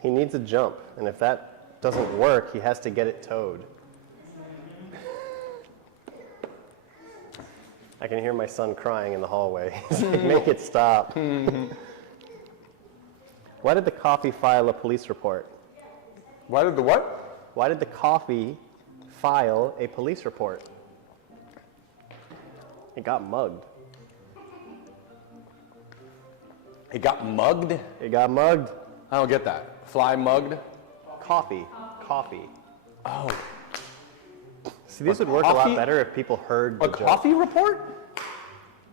He needs a jump, and if that doesn't work, he has to get it towed. I can hear my son crying in the hallway. He's like, make it stop. Why did the coffee file a police report? Why did the what? Why did the coffee file a police report? It got mugged. It got mugged? It got mugged. I don't get that. Fly mugged? Coffee. Oh. See, these would work a lot better if people heard the A joke. coffee report?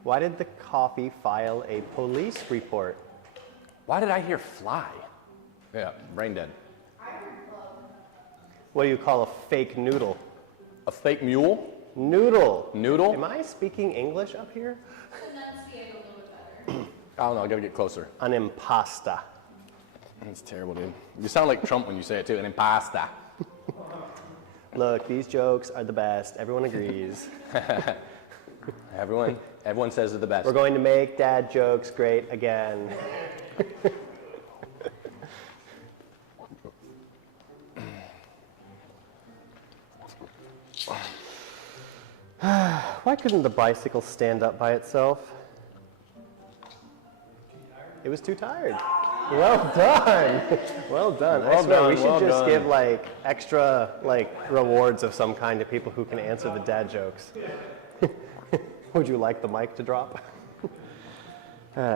Why did the coffee file a police report? Why did I hear fly? Yeah, brain dead. What do you call a fake noodle? A fake mule? Noodle. Noodle? Am I speaking English up here? Enunciate a little bit better. I don't know, I gotta get closer. An impasta. That's terrible, dude. You sound like Trump when you say it too, an impasta. Look, these jokes are the best. Everyone agrees. Everyone says they're the best. We're going to make dad jokes great again. Why couldn't the bicycle stand up by itself? It was too tired. Well done. Well done. I swear we should just give like extra rewards of some kind to people who can answer the dad jokes. Would you like the mic to drop?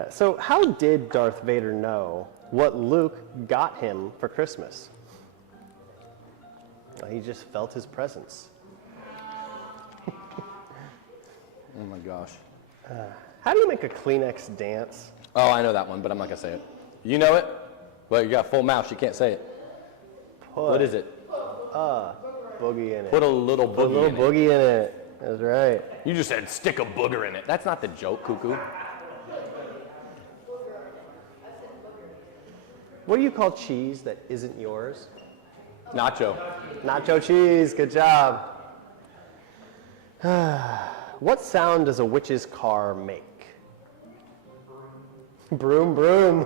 So how did Darth Vader know what Luke got him for Christmas? Well, he just felt his presence. Oh my gosh. How do you make a Kleenex dance? Oh, I know that one, but I'm not gonna say it. You know it? Well, you got full mouth, you can't say it. What is it? Boogie in it. Put a little boogie Put a little in it. boogie in it. That's right. You just said stick a booger in it. That's not the joke, cuckoo. What do you call cheese that isn't yours? Nacho. Nacho cheese. Good job. What sound does a witch's car make? Broom, broom.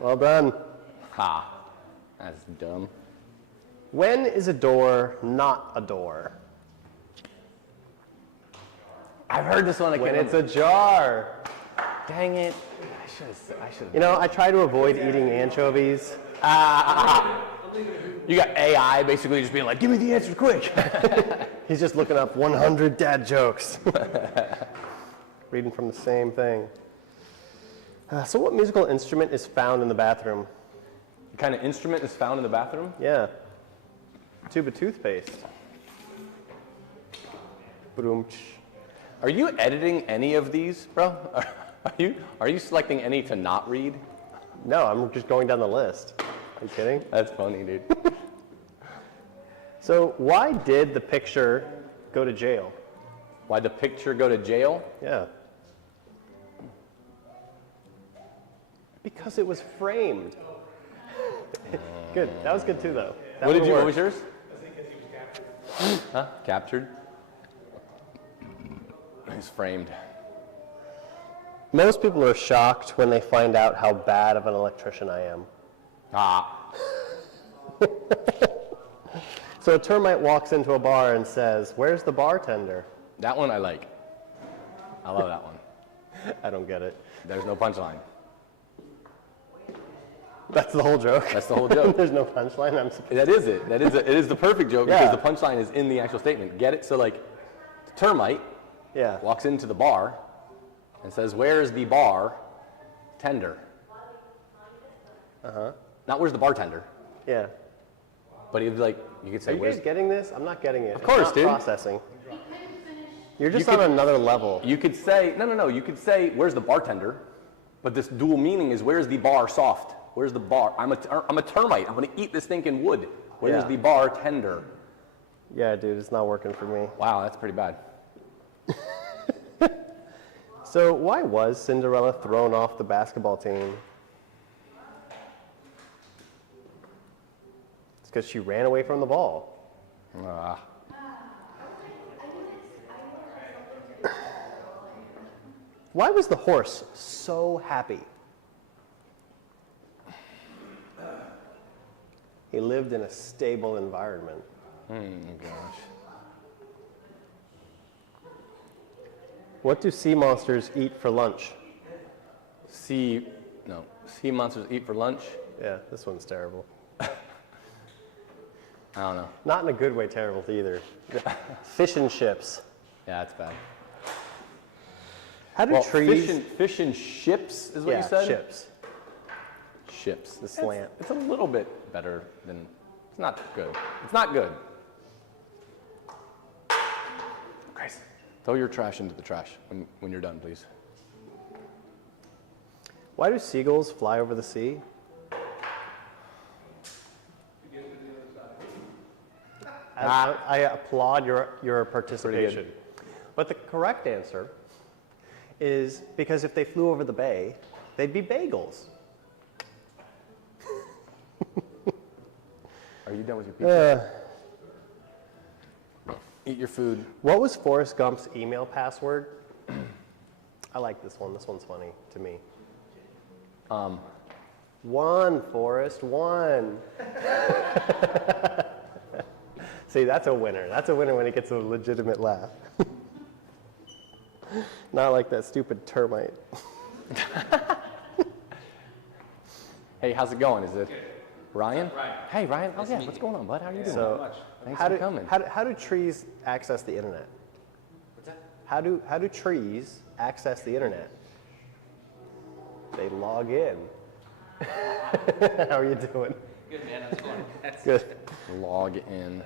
Well done. Ha. That's dumb. When is a door not a door? I've heard this one. When it's a jar. Dang it. I should have. You know, I try to avoid eating anchovies. You got AI basically just being like, give me the answer quick. He's just looking up 100 dad jokes. Reading from the same thing. So what musical instrument is found in the bathroom? What kind of instrument is found in the bathroom? Yeah. Tube of toothpaste. Boom. Are you editing any of these, bro? Are you selecting any to not read? No, I'm just going down the list. Are you kidding? That's funny, dude. So why did the picture go to jail? Why'd the picture go to jail? Yeah. Because it was framed. Good. That was good too, though. That What was yours? Huh? Captured? He's framed. Most people are shocked when they find out how bad of an electrician I am. So a termite walks into a bar and says, "Where's the bartender?" That one I like. I love that one. I don't get it. There's no punchline. That's the whole joke. That's the whole joke. There's no punchline. That is it. It is the perfect joke Yeah. because the punchline is in the actual statement. Get it? So like, the termite walks into the bar and says, "Where's the bar tender?" Not where's the bartender. Yeah. But he'd be like, you could say, Are you guys getting this? I'm not getting it. Of course, it's not dude. Processing. You're just on another level. You could say, no. You could say, "Where's the bartender?" But this dual meaning is, where's the bar soft? Where's the bar? I'm a termite. I'm going to eat this stinking wood. Where's the bartender? Yeah, dude, it's not working for me. Wow, that's pretty bad. So why was Cinderella thrown off the basketball team? It's because she ran away from the ball. Why was the horse so happy? He lived in a stable environment. Oh gosh. What do sea monsters eat for lunch? Sea monsters eat for lunch? Yeah, this one's terrible. I don't know. Not in a good way terrible either. Fish and chips. Yeah, that's bad. How do trees... Fish and ships is what you Yeah, said? ships. Ships. The slant. It's a little bit better than, it's not good. It's not good. Grace, throw your trash into the trash when you're done, please. Why do seagulls fly over the sea? I applaud your participation. But the correct answer is because if they flew over the bay, they'd be bagels. Are you done with your pizza? Eat your food. What was Forrest Gump's email password? I like this one. This one's funny to me. One, Forrest, one. See, that's a winner. That's a winner when it gets a legitimate laugh. Not like that stupid termite. Hey, how's it going? Is it Ryan? Hey, Ryan. Oh, yeah. What's going on, bud? How are you doing? So, Thanks for coming. How do trees access the internet? What's that? How do trees access the internet? They log in. How are you doing? Good, man. How's it going? That's Good. Log in.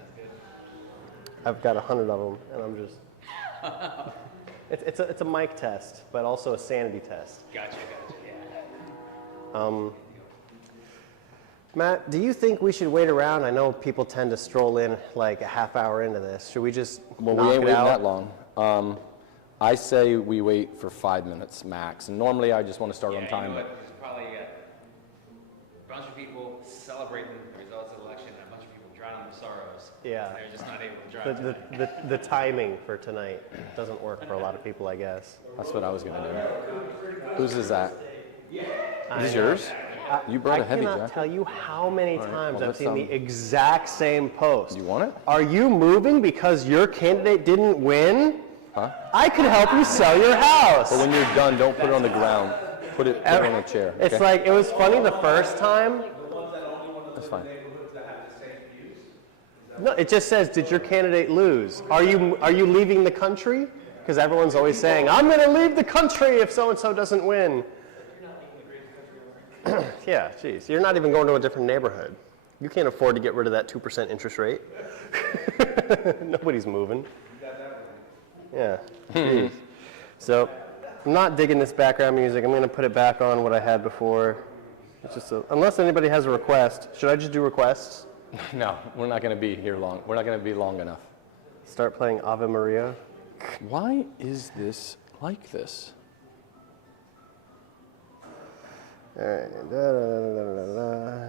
I've got 100 of them, and I'm just. It's a mic test, but also a sanity test. Gotcha, yeah. Matt, do you think we should wait around? I know people tend to stroll in like a half hour into this. Should we just Well, knock we ain't it waiting out? that long. I say we wait for 5 minutes max. And normally I just want to start on time. You know But what? There's probably a bunch of people celebrating the results of the election and a bunch of people drowning their sorrows. Yeah. And they're just not able to drown tonight. The timing for tonight doesn't work for a lot of people, I guess. that's what I was going to do. Whose is that? Is this yours? You brought a heavy I cannot jacket. tell you how many times well, I've let's, seen the exact same post. You want it? Are you moving because your candidate didn't win? Huh? I could help you sell your house. But when you're done, don't put it on the ground. Put it on a chair. It's okay? like, it was funny the first time. That's fine. No, it just says, did your candidate lose? Are you leaving the country? Because everyone's always saying, I'm going to leave the country if so-and-so doesn't win. Yeah, geez. You're not even going to a different neighborhood. You can't afford to get rid of that 2% interest rate. Nobody's moving. Yeah. Geez. So, I'm not digging this background music. I'm going to put it back on what I had before. It's just unless anybody has a request. Should I just do requests? No, we're not going to be here long. We're not going to be long enough. Start playing Ave Maria? Why is this like this? All right. Da, da, da, da, da, da.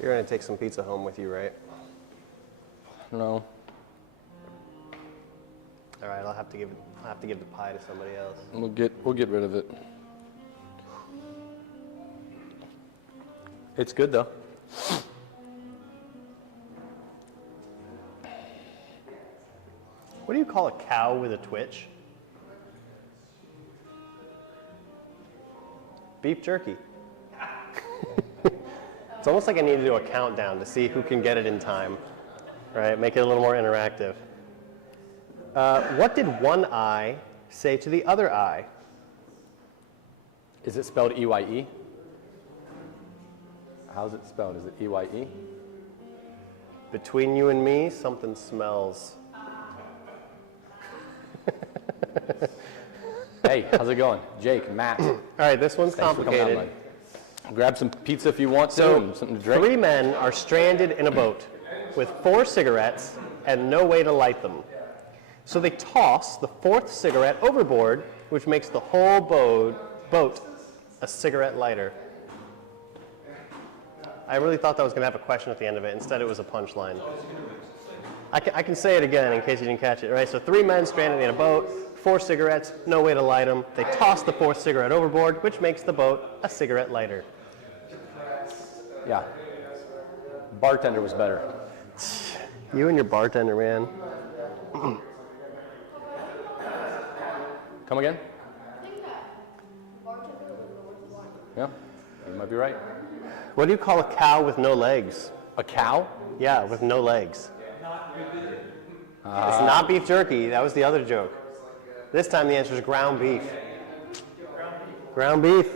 You're gonna take some pizza home with you, right? No. All right. I'll have to give the pie to somebody else. We'll get rid of it. It's good though. What do you call a cow with a twitch? Beef jerky. It's almost like I need to do a countdown to see who can get it in time, right? Make it a little more interactive. What did one eye say to the other eye? Is it spelled E-Y-E? How's it spelled? Is it E-Y-E? Between you and me, something smells. Hey, how's it going? Jake, Matt. All right, this one's Thanks for coming out, complicated. bud. Grab some pizza if you want to, and something to drink. 3 men are stranded in a boat with 4 cigarettes and no way to light them. So they toss the 4th cigarette overboard, which makes the whole boat a cigarette lighter. I really thought that was going to have a question at the end of it. Instead, it was a punchline. I can say it again in case you didn't catch it, right? So 3 men stranded in a boat, 4 cigarettes, no way to light them. They toss the 4th cigarette overboard, which makes the boat a cigarette lighter. Yeah. Bartender was better. You and your bartender, man. Come again? I think that bartender was the worst one. Yeah, you might be right. What do you call a cow with no legs? A cow? Yeah, with no legs. It's not beef jerky. That was the other joke. This time the answer is ground beef. Ground beef.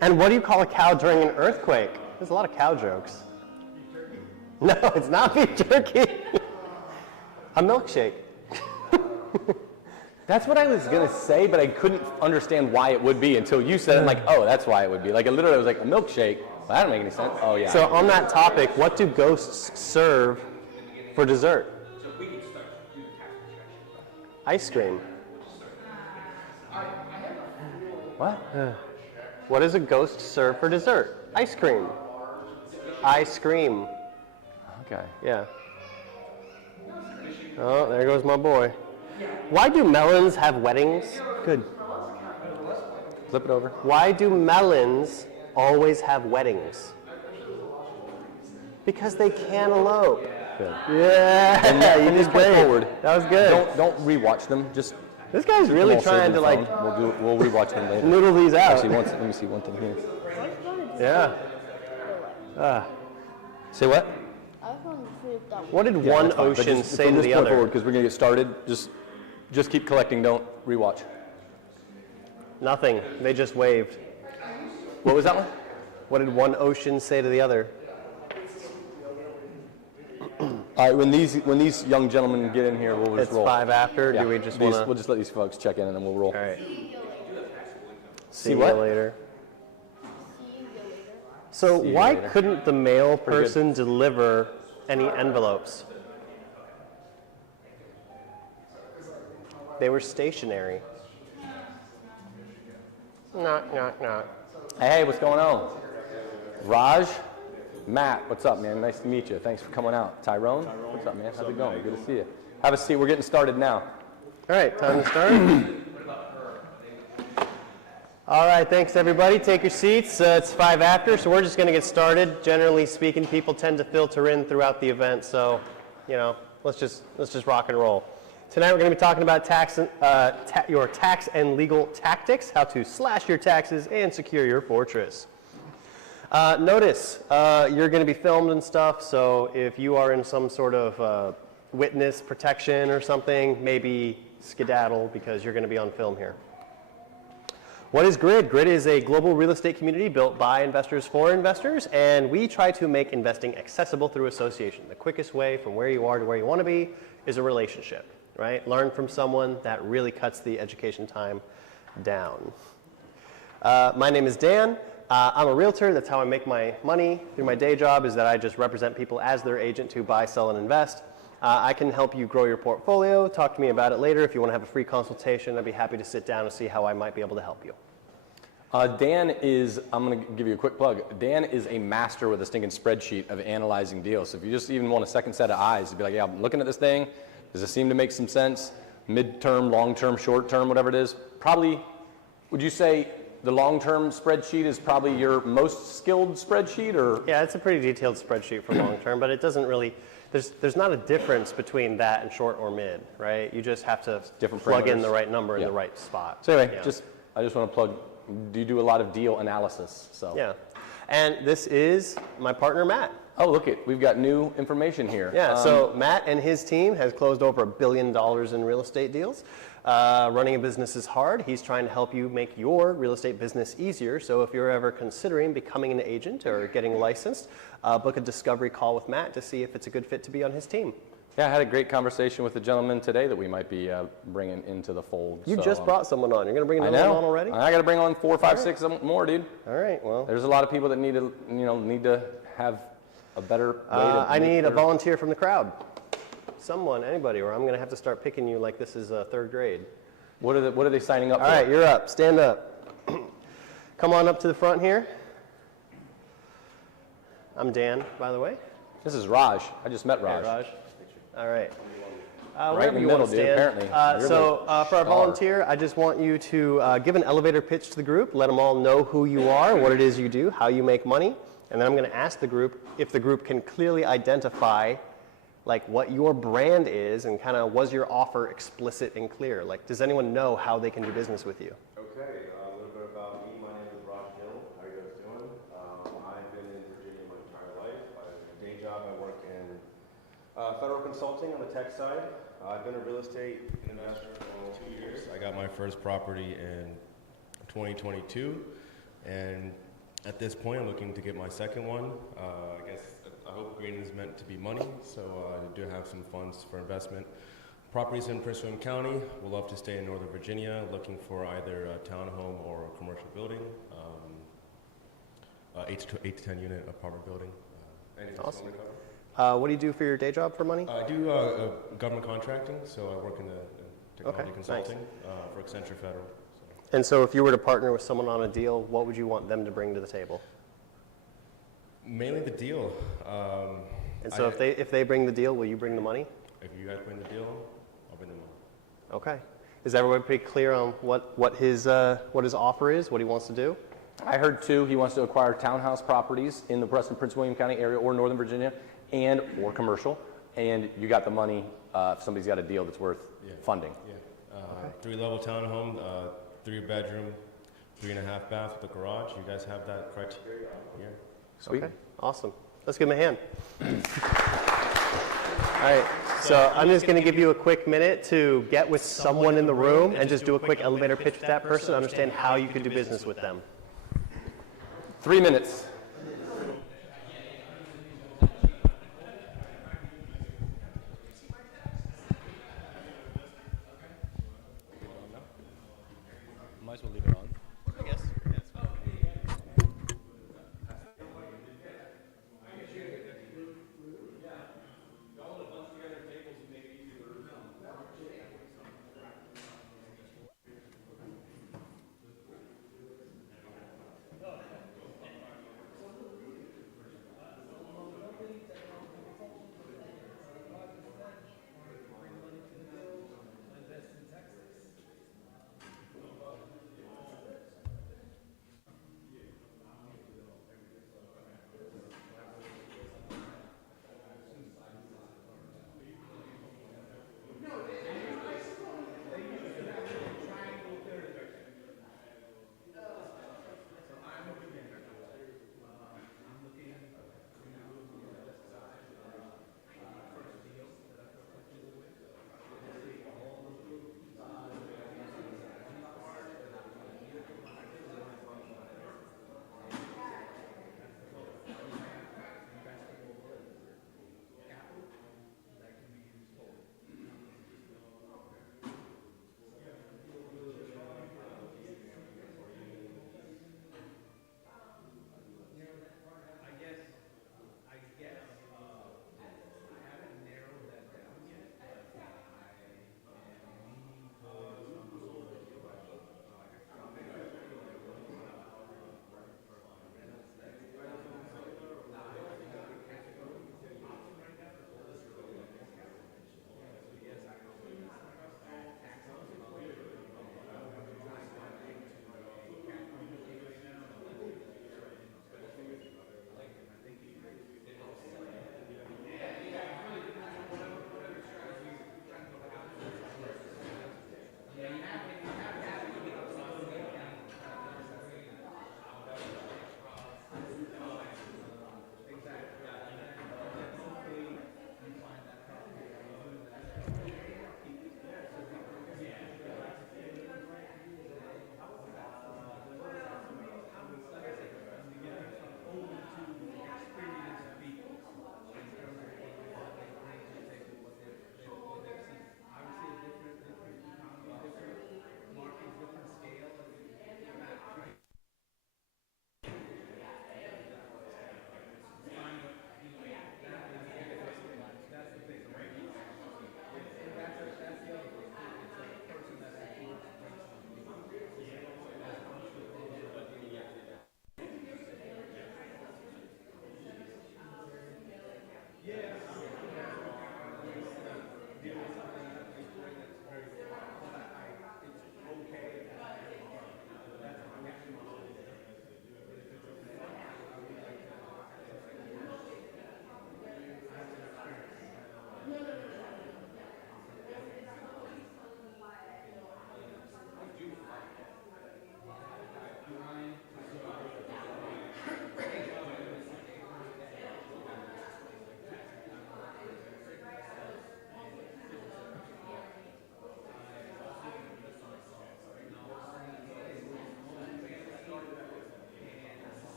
And what do you call a cow during an earthquake? There's a lot of cow jokes. No, it's not beef jerky. A milkshake. That's what I was gonna say, but I couldn't understand why it would be until you said it. I'm like, oh, that's why it would be. Like, it literally was like a milkshake. Well, that doesn't make any sense. Oh, yeah. So on that topic, what do ghosts serve for dessert? Ice cream. What? What does a ghost serve for dessert? Ice cream. Ice cream. Okay. Yeah. Oh, there goes my boy. Why do melons have weddings? Good. Flip it over. Why do melons always have weddings? Because they can't elope. Good. Yeah, And you this did point great. forward. That was good. Don't rewatch them. Just This guy's keep really them all saved trying in to the like phone. We'll rewatch them later. noodle these out. Actually, let me see one thing here. Yeah. Say what? I just wanted to see if that What did Yeah, one that's fine, but ocean just say from to this the point other? forward, because we're gonna get started. Just keep collecting. Don't rewatch. Nothing. They just waved. What was that one? What did one ocean say to the other? All right, when these young gentlemen get in here, we'll just It's roll. 5 after. Yeah, Do we just want to? We'll just let these folks check in and then we'll roll. All right. See you what? later. So See you why later. couldn't the mail Pretty good. person deliver any envelopes? They were stationary. Knock, knock, knock. Hey, what's going on? Raj, Matt, what's up, man? Nice to meet you. Thanks for coming out. Tyrone, what's up, man? How's it going? Good to see you. Have a seat. We're getting started now. All right, time to start. All right, thanks everybody. Take your seats. It's 5 after, so we're just going to get started. Generally speaking, people tend to filter in throughout the event, so let's just rock and roll. Tonight we're going to be talking about your tax and legal tactics, how to slash your taxes and secure your fortress. Notice you're going to be filmed and stuff, so if you are in some sort of witness protection or something, maybe skedaddle because you're going to be on film here. What is Grid? Grid is a global real estate community built by investors for investors, and we try to make investing accessible through association. The quickest way from where you are to where you want to be is a relationship, right? Learn from someone. That really cuts the education time down. My name is Dan. I'm a realtor. That's how I make my money through my day job, is that I just represent people as their agent to buy, sell, and invest. I can help you grow your portfolio. Talk to me about it later. If you want to have a free consultation, I'd be happy to sit down and see how I might be able to help you. Dan is, I'm going to give you a quick plug. Dan is a master with a stinking spreadsheet of analyzing deals. So if you just even want a second set of eyes to be like, yeah, I'm looking at this thing. Does it seem to make some sense? Mid-term, long-term, short-term, whatever it is. Probably, would you say the long-term spreadsheet is probably your most skilled spreadsheet, or? Yeah, it's a pretty detailed spreadsheet for long-term, but it doesn't really, there's not a difference between that and short or mid, right? You just have to Different plug in parameters. the right number in Yeah. the right spot. So anyway, Yeah. I just want to plug, do you do a lot of deal analysis? So. Yeah. And this is my partner, Matt. Oh, look it, we've got new information here. Yeah, so Matt and his team has closed over $1 billion in real estate deals. Running a business is hard. He's trying to help you make your real estate business easier. So if you're ever considering becoming an agent or getting licensed, book a discovery call with Matt to see if it's a good fit to be on his team. Yeah, I had a great conversation with a gentleman today that we might be bringing into the fold. You so, just brought someone on. You're going to bring I another know. one on already? I got to bring on 4, 5, 6 more, dude. All right, well. There's a lot of people that need to have a better way to I make need a their- volunteer from the crowd. Someone, anybody, or I'm going to have to start picking you like this is third grade. What are they signing up All for? right, you're up. Stand up. Come on up to the front here. I'm Dan, by the way. This is Raj. I just met Hey, Raj. Raj. All right. Right Wherever in you the want to middle, dude, stand. apparently. You're So the for our star. volunteer, I just want you to give an elevator pitch to the group. Let them all know who you are, what it is you do, how you make money. And then I'm going to ask the group if the group can clearly identify like what your brand is and kind of was your offer explicit and clear. Like, does anyone know how they can do business with you? Okay, a little bit about me. My name is Raj Hill. How are you guys doing? I've been in Virginia my entire life. I have a day job. I work in federal consulting on the tech side. I've been a real estate investor for 2 years. I got my first property in 2022, and at this point, I'm looking to get my second one. I hope green is meant to be money, so I do have some funds for investment. Properties in Prince William County. We'll love to stay in Northern Virginia, looking for either a townhome or a commercial building, 8 to 10 unit apartment building. Anything Awesome. you want me to cover? What do you do for your day job for money? I do government contracting, so I work in the technology Okay, consulting for Accenture Federal. So. And so if you were to partner with someone on a deal, what would you want them to bring to the table? Mainly the deal. And so if they bring the deal, will you bring the money? If you guys bring the deal, I'll bring the money. Okay. Is everybody pretty clear on what his offer is, what he wants to do? I heard too, he wants to acquire townhouse properties in the Prince William County area or Northern Virginia or commercial. And you got the money if somebody's got a deal that's worth funding. Yeah. 3-level townhome, 3-bedroom, 3.5 bath with a garage. You guys have that criteria? Yeah. Sweet. Okay. Awesome. Let's give him a hand. All right. So I'm just going to give you a quick minute to get with someone in the room and just do a quick elevator pitch with that person, understand how you can do business with them. 3 minutes. Might as well leave it on.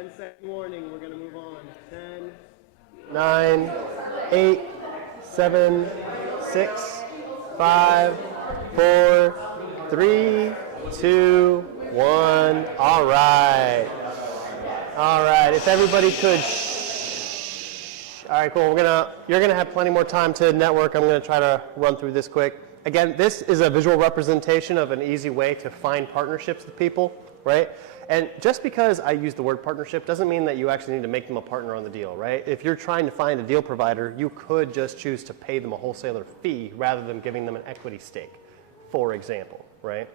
10-second warning, we're going to move on. 10, 9, 8, 7, 6, 5, 4, 3, 2, 1. All right. All right, if everybody could. All right, cool. You're gonna have plenty more time to network. I'm gonna try to run through this quick. Again, this is a visual representation of an easy way to find partnerships with people, right? And just because I use the word partnership doesn't mean that you actually need to make them a partner on the deal, right? If you're trying to find a deal provider, you could just choose to pay them a wholesaler fee rather than giving them an equity stake, for example, right?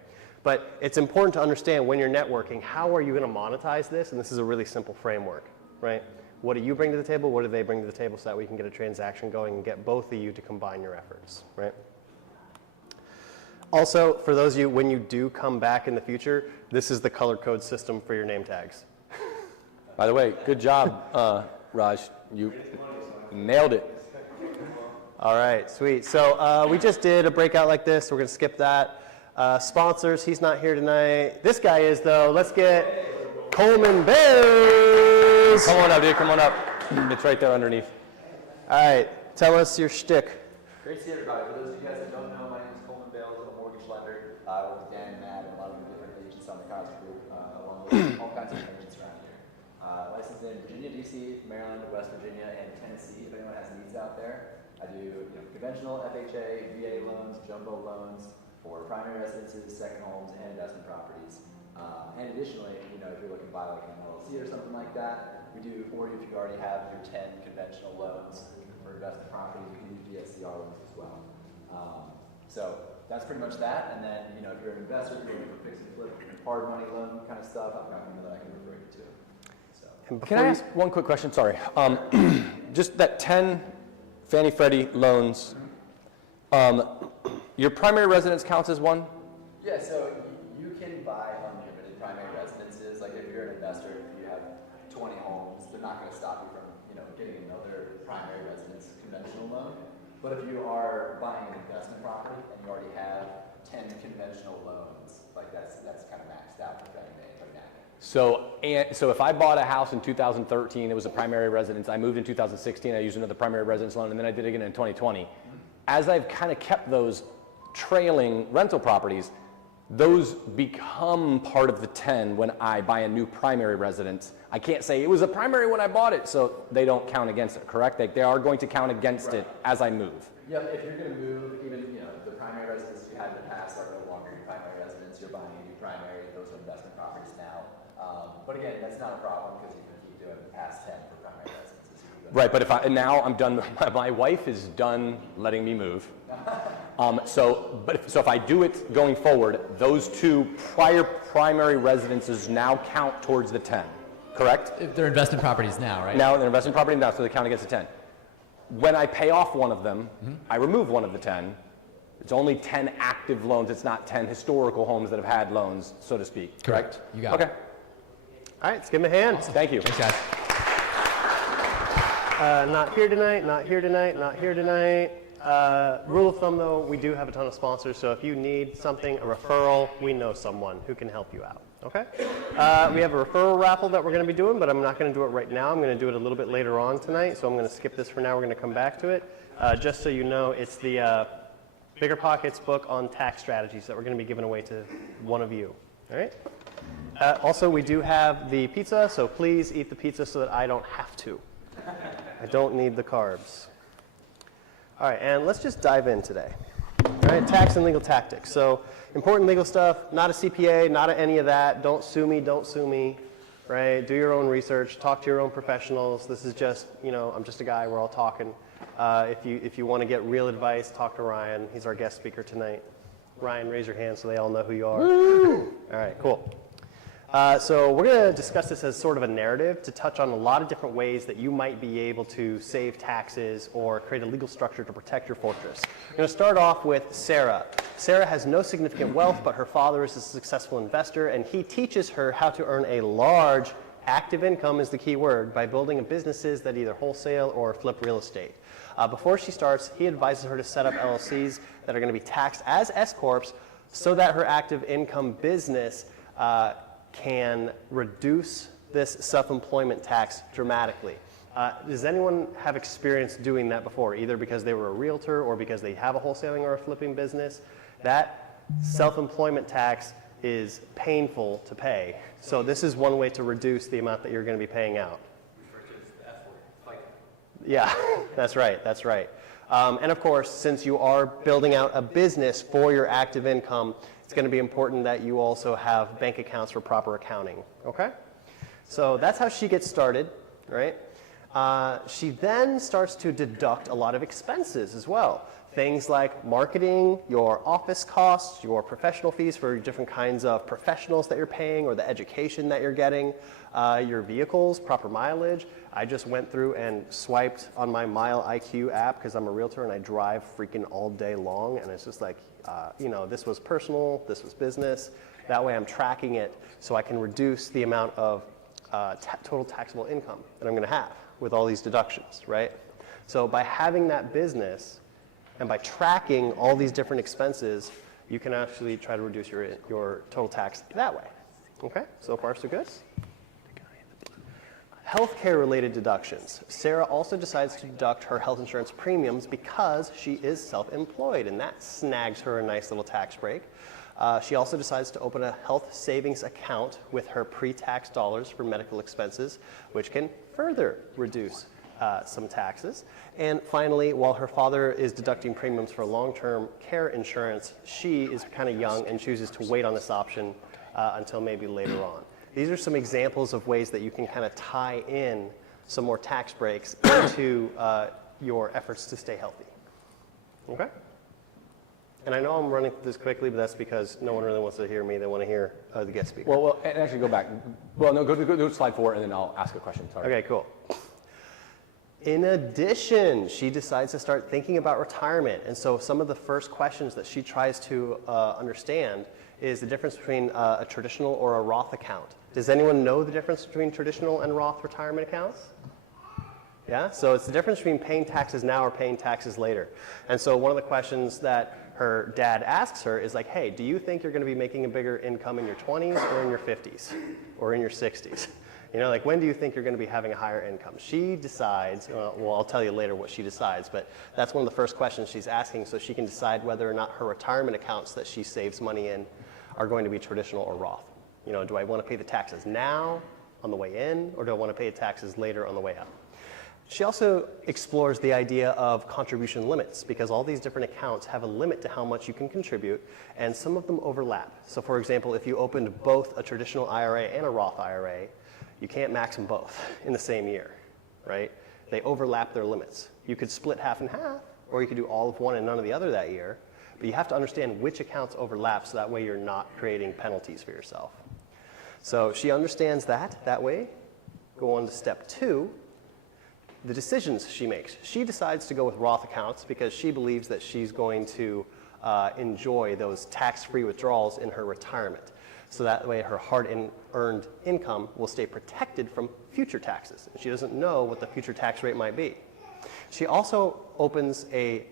But it's important to understand when you're networking, how are you going to monetize this? And this is a really simple framework, right? What do you bring to the table? What do they bring to the table so that we can get a transaction going and get both of you to combine your efforts, right? Also, for those of you, when you do come back in the future, this is the color code system for your name tags. By the way, good job, Raj. You nailed it. All right, sweet. So we just did a breakout like this. We're going to skip that. Sponsors, he's not here tonight. This guy is, though. Let's get Coleman Bears. Come on up, dude. Come on up. It's right there underneath. All right, tell us your shtick. Great to see everybody. For those of you guys that don't know, my name is Coleman Bales. I'm a mortgage lender. I work with Dan and Matt and a lot of the different agents on the Kaiser Group, along with all kinds of agents around here. Licensed in Virginia, D.C., Maryland, West Virginia, and Tennessee. If anyone has needs out there, I do conventional FHA, VA loans, jumbo loans for primary residences, second homes, and investment properties. And additionally, if you're looking to buy like an LLC or something like that, we do for you if you already have your 10 conventional loans for investment properties. We can do DSCR loans as well. So that's pretty much that. And then, if you're an investor, if you're looking for fix and flip, hard money loan kind of stuff, I've got one that I can refer you to. So. Can I ask one quick question? Sorry. Just that 10 Fannie Freddie loans, your primary residence counts as one? Yeah, so you can buy unlimited primary residences. Like if you're an investor, if you have 20 homes, they're not going to stop you from, getting another primary residence conventional loan. But if you are buying an investment property and you already have 10 conventional loans, like that's kind of maxed out for Fannie Mae right now. So if I bought a house in 2013, it was a primary residence. I moved in 2016, I used another primary residence loan, and then I did it again in 2020. As I've kind of kept those trailing rental properties, those become part of the 10 when I buy a new primary residence. I can't say it was a primary when I bought it, so they don't count against it, correct? They are going to count against it as I move. Yep, if you're going to move, even the primary residence you had in the past are no longer your primary residence. You're buying a new primary. Those are investment properties now. But again, that's not a problem because you can keep doing past 10 for primary residences. Right, but I'm done. My wife is done letting me move. So if I do it going forward, those two prior primary residences now count towards the 10, correct? If they're investment properties now, right? Now they're investment property now, so they count against the 10. When I pay off one of them, I remove one of the 10. It's only 10 active loans. It's not 10 historical homes that have had loans, so to speak. Correct. You got it. Okay. All right, let's give him a hand. Awesome. Thank you. Thanks, guys. Not here tonight, not here tonight, not here tonight. Rule of thumb though, we do have a ton of sponsors, so if you need something, a referral, we know someone who can help you out, okay? We have a referral raffle that we're gonna be doing, but I'm not gonna do it right now. I'm gonna do it a little bit later on tonight, so I'm gonna skip this for now. We're gonna come back to it. Just so you know, it's the Bigger Pockets book on tax strategies that we're gonna be giving away to one of you, all right? Also, we do have the pizza, so please eat the pizza so that I don't have to. I don't need the carbs. All right, and let's just dive in today. All right, tax and legal tactics. So important legal stuff, not a CPA, not any of that. Don't sue me, right? Do your own research, talk to your own professionals. This is just, I'm just a guy, we're all talking. If you want to get real advice, talk to Ryan. He's our guest speaker tonight. Ryan, raise your hand so they all know who you are. Woo! All right, cool. So we're going to discuss this as sort of a narrative to touch on a lot of different ways that you might be able to save taxes or create a legal structure to protect your fortress. I'm going to start off with Sarah. Sarah has no significant wealth, but her father is a successful investor, and he teaches her how to earn a large active income is the key word by building businesses that either wholesale or flip real estate. Before she starts, he advises her to set up LLCs that are going to be taxed as S-corps so that her active income business can reduce this self-employment tax dramatically. Does anyone have experience doing that before, either because they were a realtor or because they have a wholesaling or a flipping business? That self-employment tax is painful to pay. So this is one way to reduce the amount that you're going to be paying out. Refer to as the F word, FICA. Yeah, that's right, that's right. And of course, since you are building out a business for your active income, it's going to be important that you also have bank accounts for proper accounting, okay? So that's how she gets started, right? She then starts to deduct a lot of expenses as well. Things like marketing, your office costs, your professional fees for different kinds of professionals that you're paying or the education that you're getting, your vehicles, proper mileage. I just went through and swiped on my Mile IQ app because I'm a realtor and I drive freaking all day long, and it's just like, you know, this was personal, this was business. That way I'm tracking it so I can reduce the amount of total taxable income that I'm going to have with all these deductions, right? So by having that business and by tracking all these different expenses, you can actually try to reduce your total tax that way. Okay, so far so good. Healthcare related deductions. Sarah also decides to deduct her health insurance premiums because she is self-employed, and that snags her a nice little tax break. She also decides to open a health savings account with her pre-tax dollars for medical expenses, which can further reduce some taxes. And finally, while her father is deducting premiums for long-term care insurance, she is kind of young and chooses to wait on this option until maybe later on. These are some examples of ways that you can kind of tie in some more tax breaks into your efforts to stay healthy. Okay? And I know I'm running through this quickly, but that's because no one really wants to hear me. They want to hear the guest speaker. Well, and actually go back. Well, no, go to slide 4, and then I'll ask a question. Sorry. Okay, cool. In addition, she decides to start thinking about retirement. And so some of the first questions that she tries to understand is the difference between a traditional or a Roth account. Does anyone know the difference between traditional and Roth retirement accounts? Yeah, so it's the difference between paying taxes now or paying taxes later. And so one of the questions that her dad asks her is like, hey, do you think you're going to be making a bigger income in your 20s or in your 50s or in your 60s? You know, like when do you think you're going to be having a higher income? She decides, well, I'll tell you later what she decides, but that's one of the first questions she's asking so she can decide whether or not her retirement accounts that she saves money in are going to be traditional or Roth. You know, do I want to pay the taxes now on the way in, or do I want to pay the taxes later on the way out? She also explores the idea of contribution limits because all these different accounts have a limit to how much you can contribute, and some of them overlap. So for example, if you opened both a traditional IRA and a Roth IRA, you can't max them both in the same year, right? They overlap their limits. You could split half and half, or you could do all of one and none of the other that year, but you have to understand which accounts overlap so that way you're not creating penalties for yourself. So she understands that way. Go on to step 2. The decisions she makes. She decides to go with Roth accounts because she believes that she's going to enjoy those tax-free withdrawals in her retirement. So that way her hard-earned income will stay protected from future taxes. She doesn't know what the future tax rate might be. She also opens a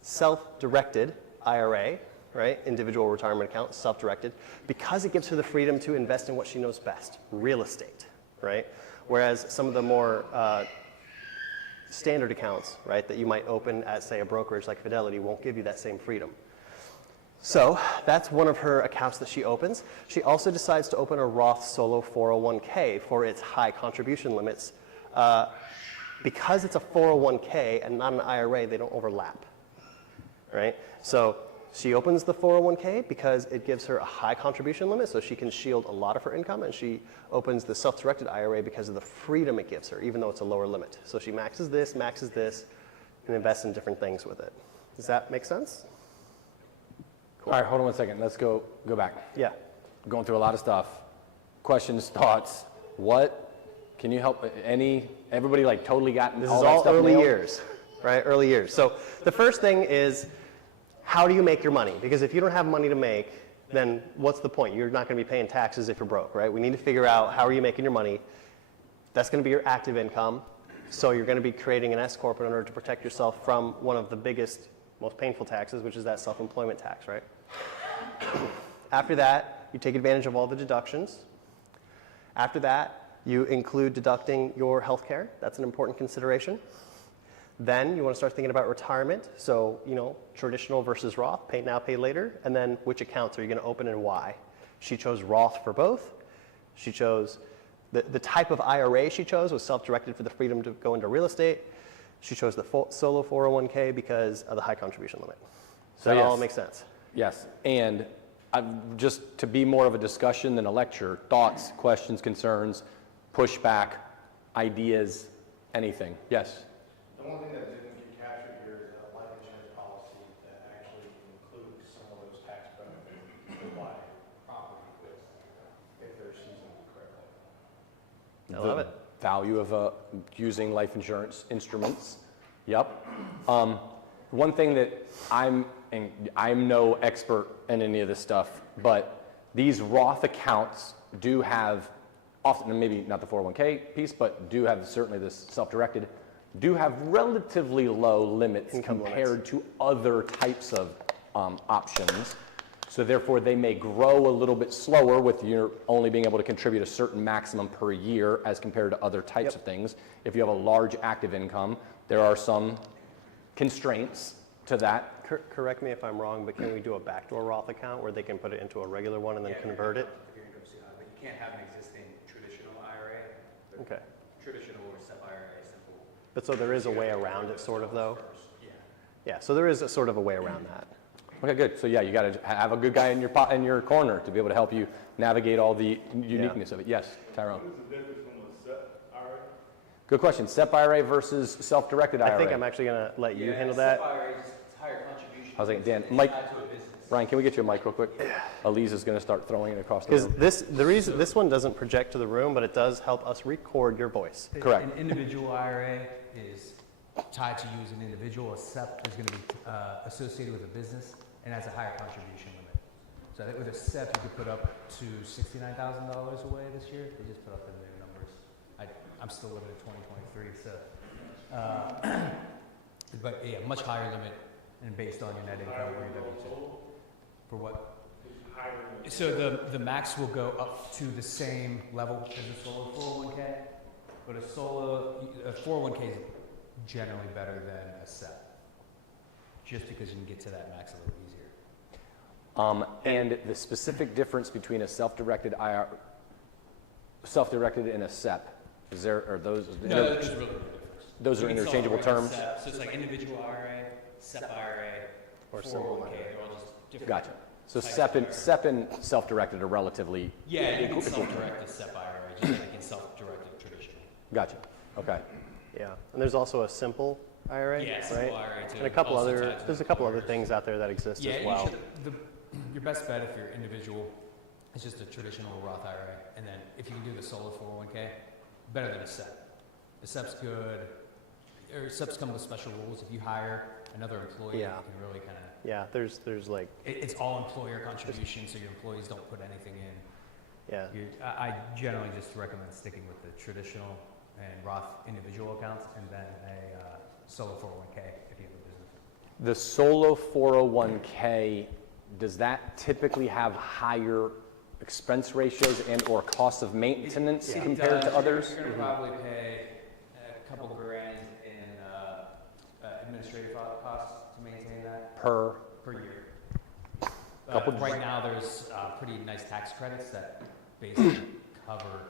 self-directed IRA, right? Individual retirement account, self-directed, because it gives her the freedom to invest in what she knows best, real estate, right? Whereas some of the more standard accounts, right, that you might open at, say, a brokerage like Fidelity won't give you that same freedom. So that's one of her accounts that she opens. She also decides to open a Roth Solo 401k for its high contribution limits. Because it's a 401k and not an IRA, they don't overlap, right? So she opens the 401k because it gives her a high contribution limit, so she can shield a lot of her income, and she opens the self-directed IRA because of the freedom it gives her, even though it's a lower limit. So she maxes this, and invests in different things with it. Does that make sense? Cool. All right, hold on one second. Let's go back. Yeah. Going through a lot of stuff. Questions, thoughts. What can you help? Everybody like totally gotten This all is that all stuff early nailed? years, right? Early years. So the first thing is, how do you make your money? Because if you don't have money to make, then what's the point? You're not going to be paying taxes if you're broke, right? We need to figure out how are you making your money. That's going to be your active income. So you're going to be creating an S-corp in order to protect yourself from one of the biggest, most painful taxes, which is that self-employment tax, right? After that, you take advantage of all the deductions. After that, You include deducting your health care. That's an important consideration. Then you want to start thinking about retirement. So, traditional versus Roth, pay now, pay later. And then which accounts are you going to open and why? She chose Roth for both. She chose, the type of IRA she chose was self-directed for the freedom to go into real estate. She chose the solo 401k because of the high contribution limit. So that all makes sense. Yes, and just to be more of a discussion than a lecture, thoughts, questions, concerns, pushback, ideas, anything. Yes? The one thing that didn't get captured here is a life insurance policy that actually includes some of those tax benefits to buy property with if they're seasoned correctly. I love it. Value of using life insurance instruments. Yep. One thing that I'm no expert in any of this stuff, but these Roth accounts do have, often, maybe not the 401k piece, but do have certainly this self-directed, do have relatively low limits compared to other types of options. So therefore, they may grow a little bit slower with you only being able to contribute a certain maximum per year as compared to other types of things. If you have a large active income, there are some constraints to that. Correct me if I'm wrong, but can we do a backdoor Roth account where they can put it into a regular one and then convert it? But you can't have an existing traditional IRA. But Okay. Traditional or SEP IRA, simple. But so there is a way around it, sort of, though? Yeah. Yeah, so there is a sort of a way around that. Okay, good. So yeah, you got to have a good guy in your corner to be able to help you navigate all the uniqueness of it. Yes, Tyrone. What is the difference from a SEP IRA? Good question. SEP IRA versus self-directed IRA. I think I'm actually going to let you handle that. SEP IRA is higher contribution. I was thinking, Dan, It's Mike, tied to a business. Brian, can we get you a mic real quick? Elise is going to start throwing it across the Because room. this one doesn't project to the room, but it does help us record your voice. Correct. An individual IRA is tied to you as an individual. A SEP is going to be associated with a business and has a higher contribution limit. So I think with a SEP, you could put up to $69,000 away this year. They just put up the new numbers. I'm still living in 2023, so. But yeah, much higher limit and based on your net income or your W-2. For what? So the max will go up to the same level as a solo 401k, but a 401k is generally better than a SEP, just because you can get to that max a little easier. And the specific difference between a self-directed and a SEP, are those? No, there's really no difference. Those are interchangeable terms. So it's like individual IRA, SEP IRA, Or 401k. simple They're all just different. Gotcha. So types SEP and self-directed are relatively. Yeah, you can self-direct a SEP IRA, just like you can self-direct a traditional. Gotcha. Okay. Yeah, and there's also a simple IRA, Yeah, right? simple IRA too. And a couple Also other, tied to there's a couple other employers. things out there that exist Yeah, as well. your best bet if you're individual is just a traditional Roth IRA, and then if you can do the solo 401k, better than a SEP. The SEP's good, or SEPs come with special rules. If you hire another employee, Yeah. you can really kind of. Yeah, there's like, It's all employer contribution, so your employees don't put anything in. yeah. I generally just recommend sticking with the traditional and Roth individual accounts, and then a solo 401k if you have a business. The solo 401k, does that typically have higher expense ratios and or cost of maintenance compared to others? You're going to probably pay a couple grand in administrative costs to maintain that Per year. Couple- Right now, there's pretty nice tax credits that basically cover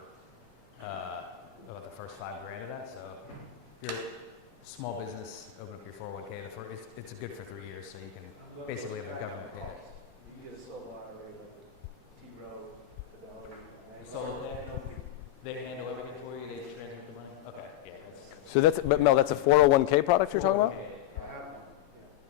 about the first $5 grand of that. So if you're a small business, open up your 401k. It's good for 3 years, so you can basically have the government pay it. So they handle everything for you. They transmit the money. Okay, yeah. So but Mel, that's a 401k product you're talking about?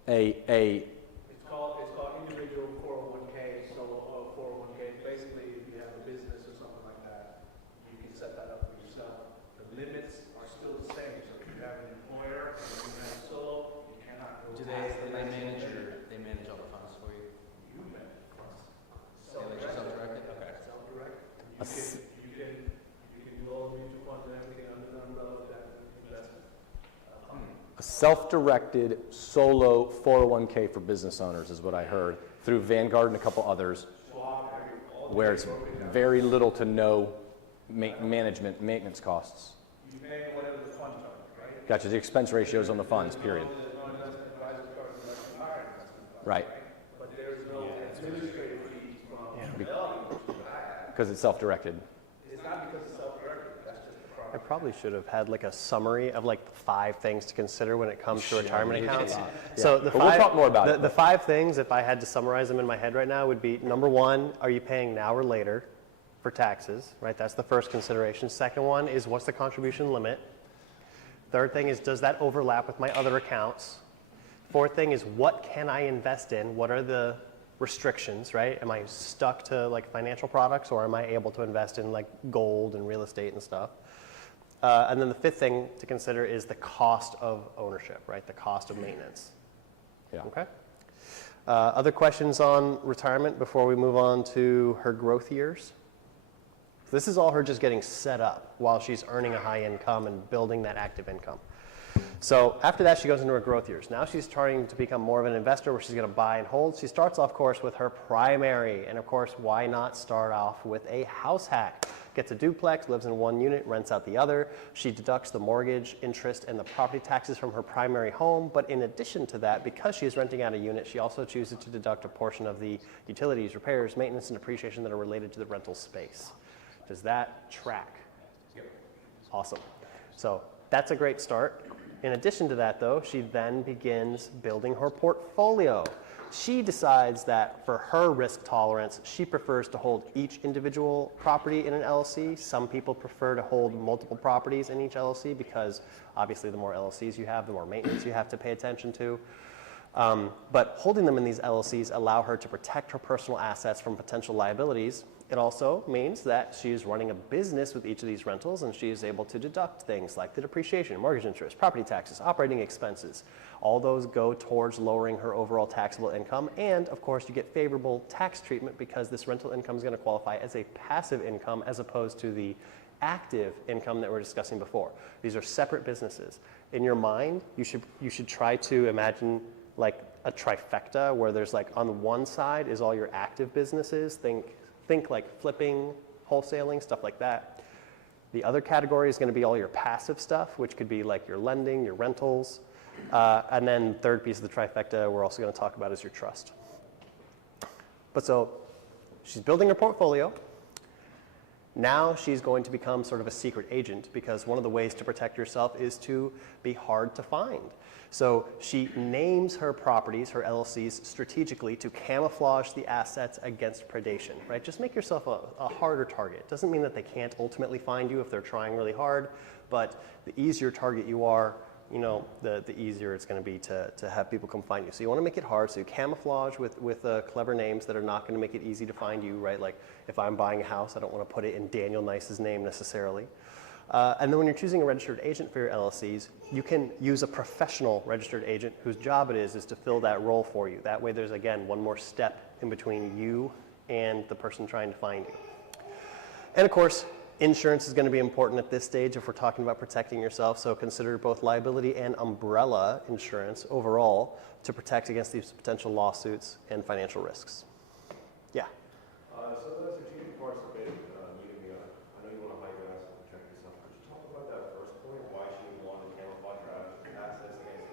It's called individual 401k, solo 401k. Basically, if you have a business or something like that, you can set that up for yourself. The limits are still the same. So if you have an employer and you have solo, you cannot go Do past they the manage they manage all the funds for you? You manage funds. They let you self-direct it? Okay. Self-direct. You can do all the mutual funds and everything under the umbrella of that investment. A self-directed solo 401k for business owners is what I heard through Vanguard and a couple others, where it's very little to no maintenance costs. You pay whatever the fund charge, right? Gotcha, the expense ratios on the funds, period. There's no investment advisor charge, investment higher investment fund, Right, but there is no administrative fees from the because it's self-directed. It's not because it's self-directed, that's just the I product. probably should have had like a summary of like the 5 things to consider when it comes to retirement accounts. So the But we'll talk more about it. The 5 things, if I had to summarize them in my head right now, would be number 1, are you paying now or later for taxes, right? That's the first consideration. Second one is what's the contribution limit? Third thing is, does that overlap with my other accounts? Fourth thing is, what can I invest in? What are the restrictions, right? Am I stuck to like financial products, or am I able to invest in like gold and real estate and stuff? And then the 5th thing to consider is the cost of ownership, right? The cost of maintenance. Yeah. Okay. Other questions on retirement before we move on to her growth years? This is all her just getting set up while she's earning a high income and building that active income. So after that, she goes into her growth years. Now she's starting to become more of an investor where she's going to buy and hold. She starts off, of course, with her primary. And of course, why not start off with a house hack? Gets a duplex, lives in one unit, rents out the other. She deducts the mortgage, interest, and the property taxes from her primary home. But in addition to that, because she is renting out a unit, she also chooses to deduct a portion of the utilities, repairs, maintenance, and depreciation that are related to the rental space. Does that track? Awesome. So that's a great start. In addition to that, though, she then begins building her portfolio. She decides that for her risk tolerance, she prefers to hold each individual property in an LLC. Some people prefer to hold multiple properties in each LLC because obviously the more LLCs you have, the more maintenance you have to pay attention to. But holding them in these LLCs allow her to protect her personal assets from potential liabilities. It also means that she is running a business with each of these rentals, and she is able to deduct things like the depreciation, mortgage interest, property taxes, operating expenses. All those go towards lowering her overall taxable income. And of course, you get favorable tax treatment because this rental income is going to qualify as a passive income as opposed to the active income that we were discussing before. These are separate businesses. In your mind, you should try to imagine like a trifecta where there's like on the one side is all your active businesses. Think like flipping, wholesaling, stuff like that. The other category is going to be all your passive stuff, which could be like your lending, your rentals. And then third piece of the trifecta we're also going to talk about is your trust. But so she's building her portfolio. Now she's going to become sort of a secret agent because one of the ways to protect yourself is to be hard to find. So she names her properties, her LLCs, strategically to camouflage the assets against predation, right? Just make yourself a harder target. Doesn't mean that they can't ultimately find you if they're trying really hard, but the easier target you are, you know, the easier it's going to be to have people come find you. So you want to make it hard, so you camouflage with clever names that are not going to make it easy to find you, right? Like if I'm buying a house, I don't want to put it in Daniel Nice's name necessarily. And then when you're choosing a registered agent for your LLCs, you can use a professional registered agent whose job it is to fill that role for you. That way there's, again, one more step in between you and the person trying to find you. And of course, insurance is going to be important at this stage if we're talking about protecting yourself, so consider both liability and umbrella insurance overall to protect against these potential lawsuits and financial risks. Yeah? So the strategic part's a bit new to me. I know you want to hide your assets and protect yourself. Could you talk about that first point, why she would want to camouflage her assets against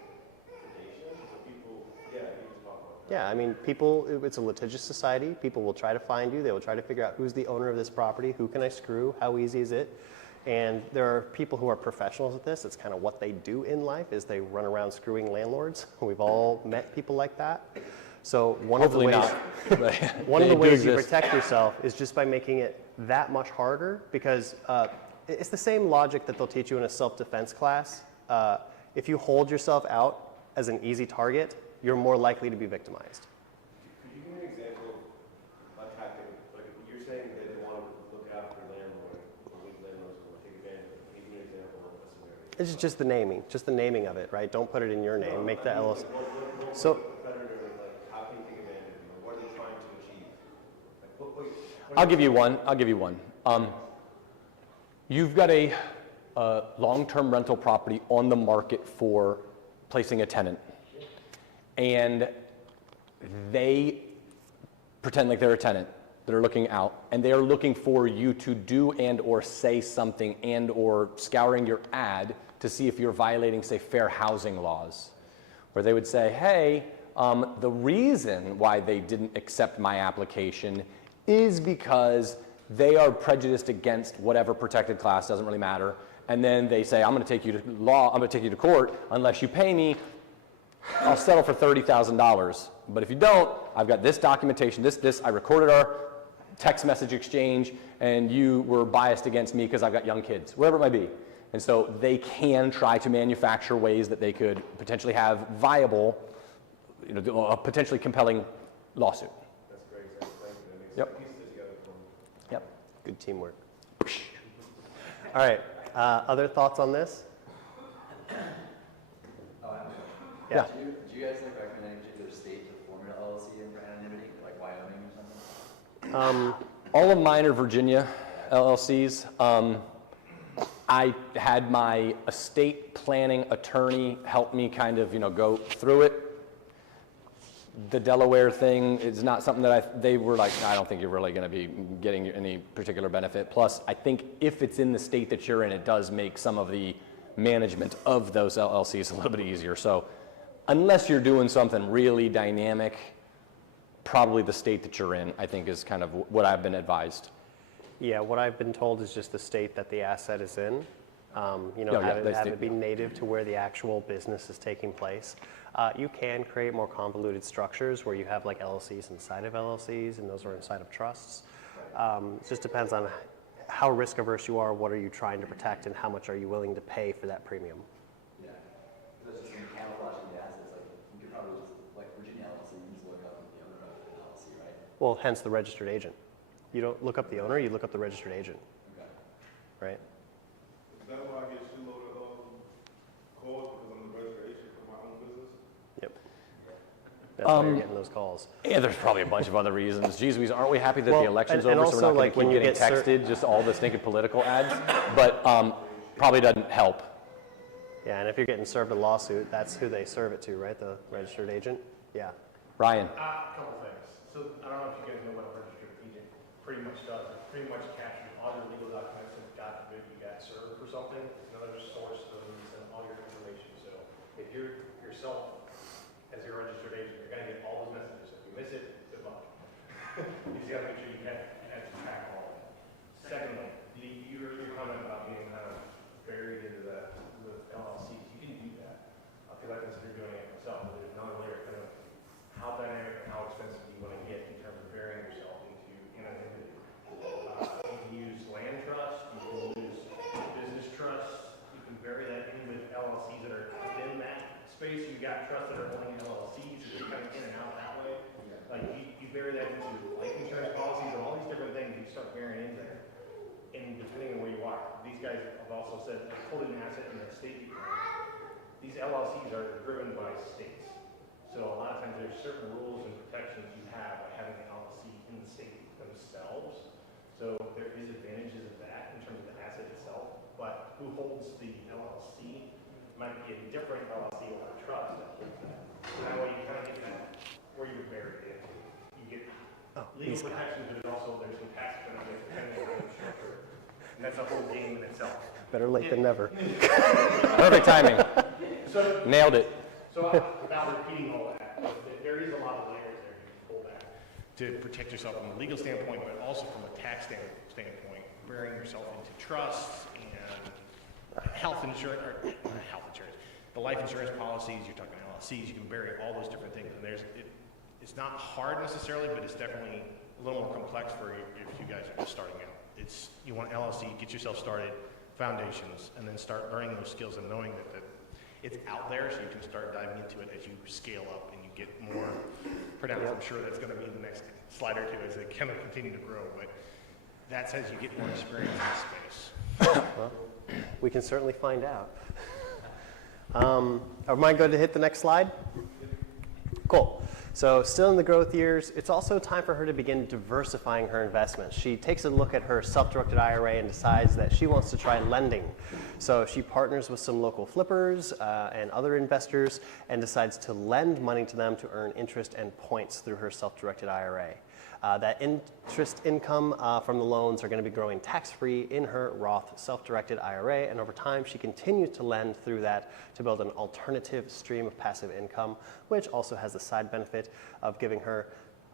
predation? So people, yeah, you just talk about that. Yeah, I mean, it's a litigious society. People will try to find you. They will try to figure out who's the owner of this property, who can I screw, how easy is it? And there are people who are professionals at this. It's kind of what they do in life is they run around screwing landlords. We've all met people like that. So one of the ways you protect yourself is just by making it that much harder because it's the same logic that they'll teach you in a self-defense class. If you hold yourself out as an easy target, you're more likely to be victimized. Could you give me an example of a tactic? Like you're saying that they want to look after landlord, or weak landlords will take advantage of it. Give me an example of a scenario. It's just the naming of it, right? Don't put it in your name. Make the LLC. So. I'll give you one. You've got a long-term rental property on the market for placing a tenant. And they pretend like they're a tenant. that are looking out, and they are looking for you to do and or say something and or scouring your ad to see if you're violating, say, fair housing laws, where they would say, hey, the reason why they didn't accept my application is because they are prejudiced against whatever protected class, doesn't really matter. And then they say, I'm going to take you to law, I'm going to take you to court unless you pay me. I'll settle for $30,000. But if you don't, I've got this documentation, this, I recorded our text message exchange, and you were biased against me because I've got young kids, whatever it might be. And so they can try to manufacture ways that they could potentially have viable, a potentially compelling lawsuit. That's great, Zach. Thank you. That makes Yep. piece this together for me. Yep. Good teamwork. All right. Other thoughts on this? Yeah. Do you guys like recommend any particular state to form your LLC in for anonymity, like Wyoming or something? All of mine are Virginia LLCs. I had my estate planning attorney help me kind of, go through it. The Delaware thing is not something that they were like, I don't think you're really going to be getting any particular benefit. Plus, I think if it's in the state that you're in, it does make some of the management of those LLCs a little bit easier. So unless you're doing something really dynamic, probably the state that you're in, I think, is kind of what I've been advised. Yeah, what I've been told is just the state that the asset is in. Have it be native to where the actual business is taking place. You can create more convoluted structures where you have like LLCs inside of LLCs, and those are inside of trusts. It just depends on how risk averse you are, what are you trying to protect, and how much are you willing to pay for that premium. Yeah. There's just some camouflaging the assets. Like, you could probably just, like Virginia LLC, you just look up the owner of the LLC, right? Well, hence the registered agent. You don't look up the owner, you look up the registered agent. Okay. Right? Is that why I get shitload of calls because I'm the registered agent for my own business? Yep. That's why you're getting those calls. Yeah, there's probably a bunch of other reasons. Geez, aren't we happy that Well, the election's and over, so we're also, not like, going when to you keep getting get texted just all the stinking political ads? But probably doesn't help. Yeah, and if you're getting served a lawsuit, that's who they serve it to, right? The registered agent? Yeah. Ryan. A couple things. So I don't know if you guys know what a registered agent pretty much does. It pretty much captures all your legal documents, and God forbid you got served for something, it's another source of all your information. So if you're yourself as your registered agent, you're gonna get all those messages. If you miss it, good luck. You just gotta make sure you have to track all of it. Secondly, your comment about being kind of buried into the LLCs, you can do that. Because I consider doing it myself, but there's another layer kind of how dynamic and how expensive you want to get in terms of burying yourself into anonymity. You can use land trust, you can use business trust, you can bury that in with LLCs that are within that space. You got trusts that are only in LLCs, so you're kind of in and out that way. Like you bury that into life insurance policies and all these different things you start burying in there. And depending on where you are, these guys have also said holding an asset in the state. These LLCs are driven by states. So a lot of times there's certain rules and protections you have by having an LLC in the state themselves. So there is advantages of that in terms of the asset itself, but who holds the LLC might be a different LLC or a trust that holds that. So that way you kind of get that where you're buried in. You get legal protections, but there's some tax benefits depending on the structure. And that's a whole game in itself. Better late than never. Perfect timing. So, Nailed it. So without repeating all that, there is a lot of layers there you can pull back to protect yourself from a legal standpoint, but also from a tax standpoint, burying yourself into trusts and health insurance, or not health insurance, the life insurance policies, you're talking LLCs, you can bury all those different things. And it's not hard necessarily, but it's definitely a little more complex for you if you guys are just starting out. You want LLC, get yourself started, foundations, and then start learning those skills and knowing that it's out there, so you can start diving into it as you scale up and you get more pronounced. I'm sure that's going to be the next slide or two as they kind of continue to grow, but that's as you get more experience in the space. Well, we can certainly find out. Am I good to hit the next slide? Cool. So still in the growth years, it's also time for her to begin diversifying her investments. She takes a look at her self-directed IRA and decides that she wants to try lending. So she partners with some local flippers and other investors and decides to lend money to them to earn interest and points through her self-directed IRA. That interest income from the loans are going to be growing tax-free in her Roth self-directed IRA, and over time she continues to lend through that to build an alternative stream of passive income, which also has the side benefit of giving her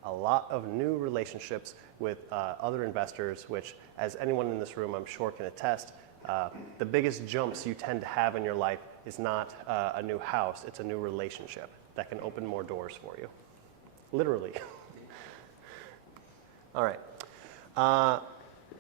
a lot of new relationships with other investors, which, as anyone in this room I'm sure can attest, the biggest jumps you tend to have in your life is not a new house, it's a new relationship that can open more doors for you. Literally. All right.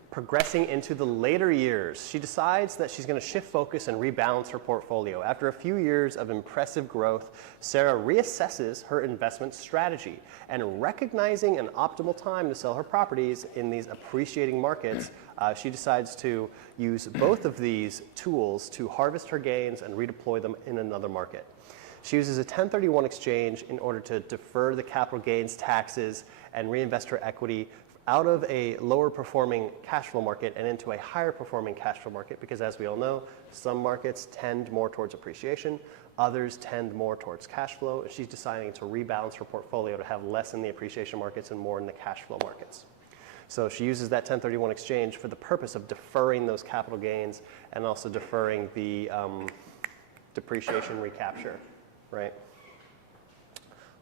Progressing into the later years, she decides that she's going to shift focus and rebalance her portfolio. After a few years of impressive growth, Sarah reassesses her investment strategy, and recognizing an optimal time to sell her properties in these appreciating markets, she decides to use both of these tools to harvest her gains and redeploy them in another market. She uses a 1031 exchange in order to defer the capital gains taxes and reinvest her equity out of a lower performing cash flow market and into a higher performing cash flow market, because as we all know, some markets tend more towards appreciation, others tend more towards cash flow, and she's deciding to rebalance her portfolio to have less in the appreciation markets and more in the cash flow markets. So she uses that 1031 exchange for the purpose of deferring those capital gains and also deferring the depreciation recapture, right?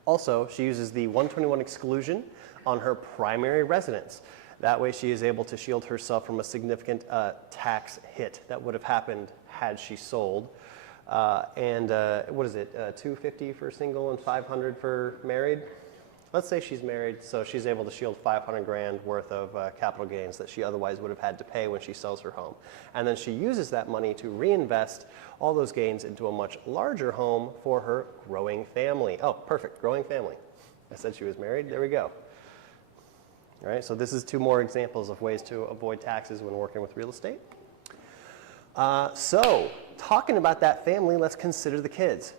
Also, she uses the 121 exclusion on her primary residence. That way she is able to shield herself from a significant tax hit that would have happened had she sold. What is it, $250 for single and $500 for married? Let's say she's married, so she's able to shield 500 grand worth of capital gains that she otherwise would have had to pay when she sells her home. And then she uses that money to reinvest all those gains into a much larger home for her growing family. Oh, perfect, growing family. I said she was married, there we go. All right, so this is two more examples of ways to avoid taxes when working with real estate. So, talking about that family, let's consider the kids.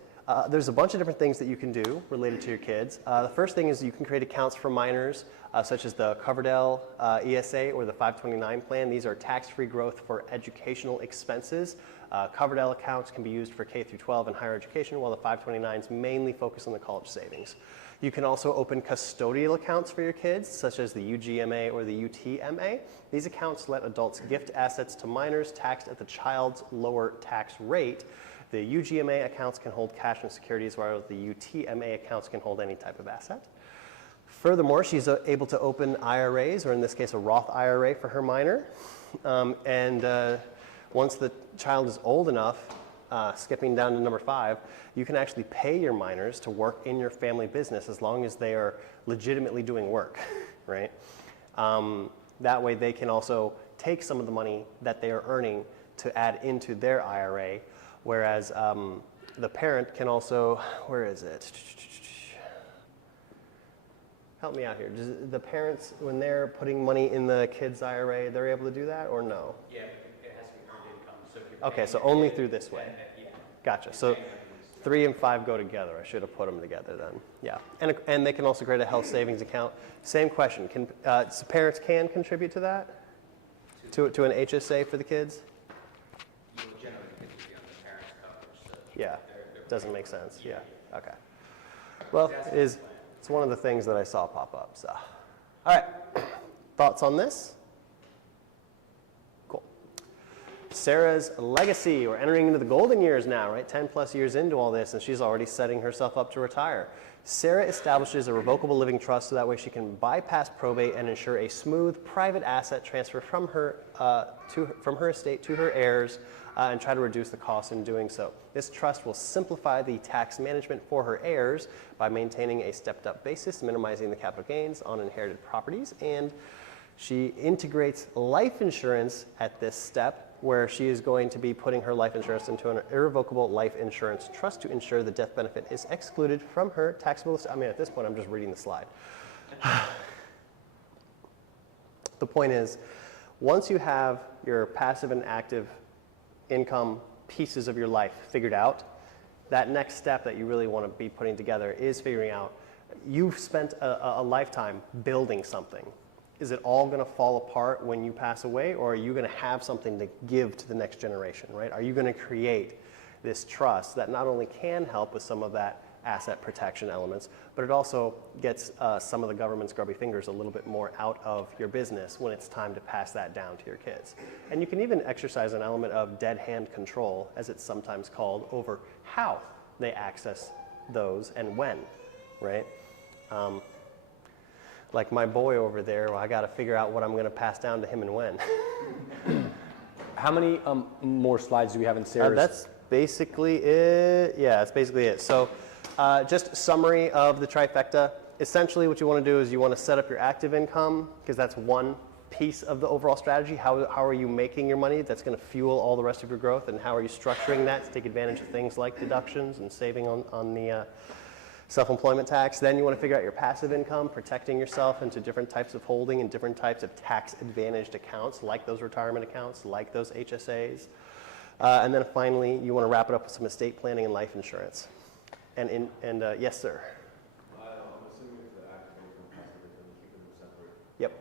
There's a bunch of different things that you can do related to your kids. The first thing is you can create accounts for minors, such as the Coverdell ESA or the 529 plan. These are tax-free growth for educational expenses. Coverdell accounts can be used for K through 12 and higher education, while the 529s mainly focus on the college savings. You can also open custodial accounts for your kids, such as the UGMA or the UTMA. These accounts let adults gift assets to minors taxed at the child's lower tax rate. The UGMA accounts can hold cash and securities, while the UTMA accounts can hold any type of asset. Furthermore, she's able to open IRAs, or in this case, a Roth IRA for her minor. Once the child is old enough, skipping down to number 5, you can actually pay your minors to work in your family business as long as they are legitimately doing work, right? That way they can also take some of the money that they are earning to add into their IRA, whereas the parent can also, where is it? Help me out here. Does the parents, when they're putting money in the kids' IRA, they're able to do that or no? Yeah, it has to be earned income. So if you're Okay, so paying only your through kids, this way. then, yeah. Gotcha. So 3 and 5 go together. I should have put them together then. Yeah. And they can also create a health savings account. Same question. So parents can contribute to that? To an HSA for the kids? You will generally get to be on the parents' coverage. So Yeah. they're Doesn't make sense. Yeah. Okay. Well, it's one of the things that I saw pop up. So, all right. Thoughts on this? Cool. Sarah's legacy. We're entering into the golden years now, right? 10 plus years into all this, and she's already setting herself up to retire. Sarah establishes a revocable living trust so that way she can bypass probate and ensure a smooth private asset transfer from her estate to her heirs and try to reduce the costs in doing so. This trust will simplify the tax management for her heirs by maintaining a stepped up basis, minimizing the capital gains on inherited properties, and she integrates life insurance at this step, where she is going to be putting her life insurance into an irrevocable life insurance trust to ensure the death benefit is excluded from her taxable estate. I mean, at this point, I'm just reading the slide. The point is, once you have your passive and active income pieces of your life figured out, that next step that you really want to be putting together is figuring out, you've spent a lifetime building something. is it all going to fall apart when you pass away, or are you going to have something to give to the next generation, right? Are you going to create this trust that not only can help with some of that asset protection elements, but it also gets some of the government's grubby fingers a little bit more out of your business when it's time to pass that down to your kids. And you can even exercise an element of dead hand control, as it's sometimes called, over how they access those and when, right? Like my boy over there, well, I got to figure out what I'm going to pass down to him and when. How many more slides do we have in Sarah's? That's basically it. Yeah, that's basically it. So just summary of the trifecta. Essentially what you want to do is you want to set up your active income, because that's one piece of the overall strategy. How are you making your money? That's going to fuel all the rest of your growth. And how are you structuring that to take advantage of things like deductions and saving on the self-employment tax? Then you want to figure out your passive income, protecting yourself into different types of holding and different types of tax-advantaged accounts, like those retirement accounts, like those HSAs. And then finally, you want to wrap it up with some estate planning and life insurance. And yes, sir. I'm assuming it's the active income, passive income, you keep them separate. Yep.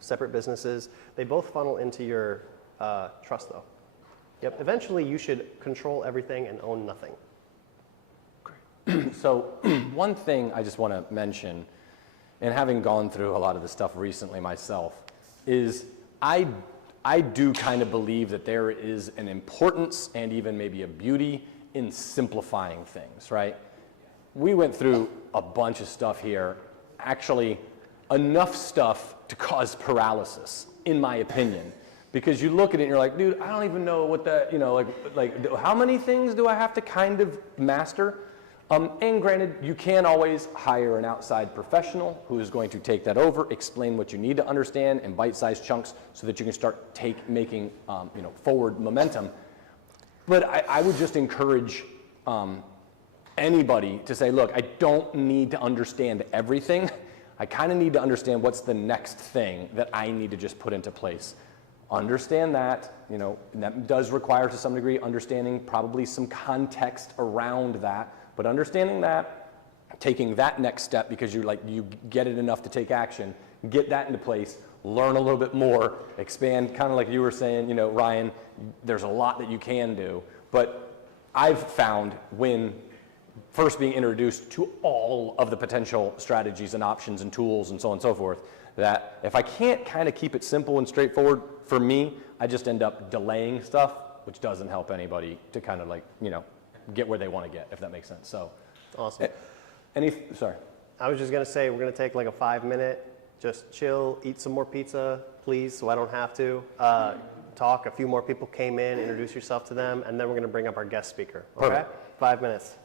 Separate businesses. They both funnel into your trust, though. Yep. Eventually, you should control everything and own nothing. So one thing I just want to mention, and having gone through a lot of this stuff recently myself, is I do kind of believe that there is an importance and even maybe a beauty in simplifying things, right? We went through a bunch of stuff here, actually enough stuff to cause paralysis, in my opinion. Because you look at it and you're like, dude, I don't even know what that, like how many things do I have to kind of master? And granted, you can always hire an outside professional who is going to take that over, explain what you need to understand in bite-sized chunks so that you can start making forward momentum. But I would just encourage anybody to say, look, I don't need to understand everything. I kind of need to understand what's the next thing that I need to just put into place. Understand that, and that does require to some degree understanding probably some context around that. But understanding that, taking that next step because you get it enough to take action, get that into place, learn a little bit more, expand, kind of like you were saying, Ryan, there's a lot that you can do. But I've found when first being introduced to all of the potential strategies and options and tools and so on and so forth, that if I can't kind of keep it simple and straightforward for me, I just end up delaying stuff, which doesn't help anybody to kind of get where they want to get, if that makes sense. So, awesome. Sorry. I was just going to say, we're going to take like a 5-minute, just chill, eat some more pizza, please, so I don't have to. Talk. A few more people came in, introduce yourself to them, and then we're going to bring up our guest speaker. Okay? Perfect. 5 minutes.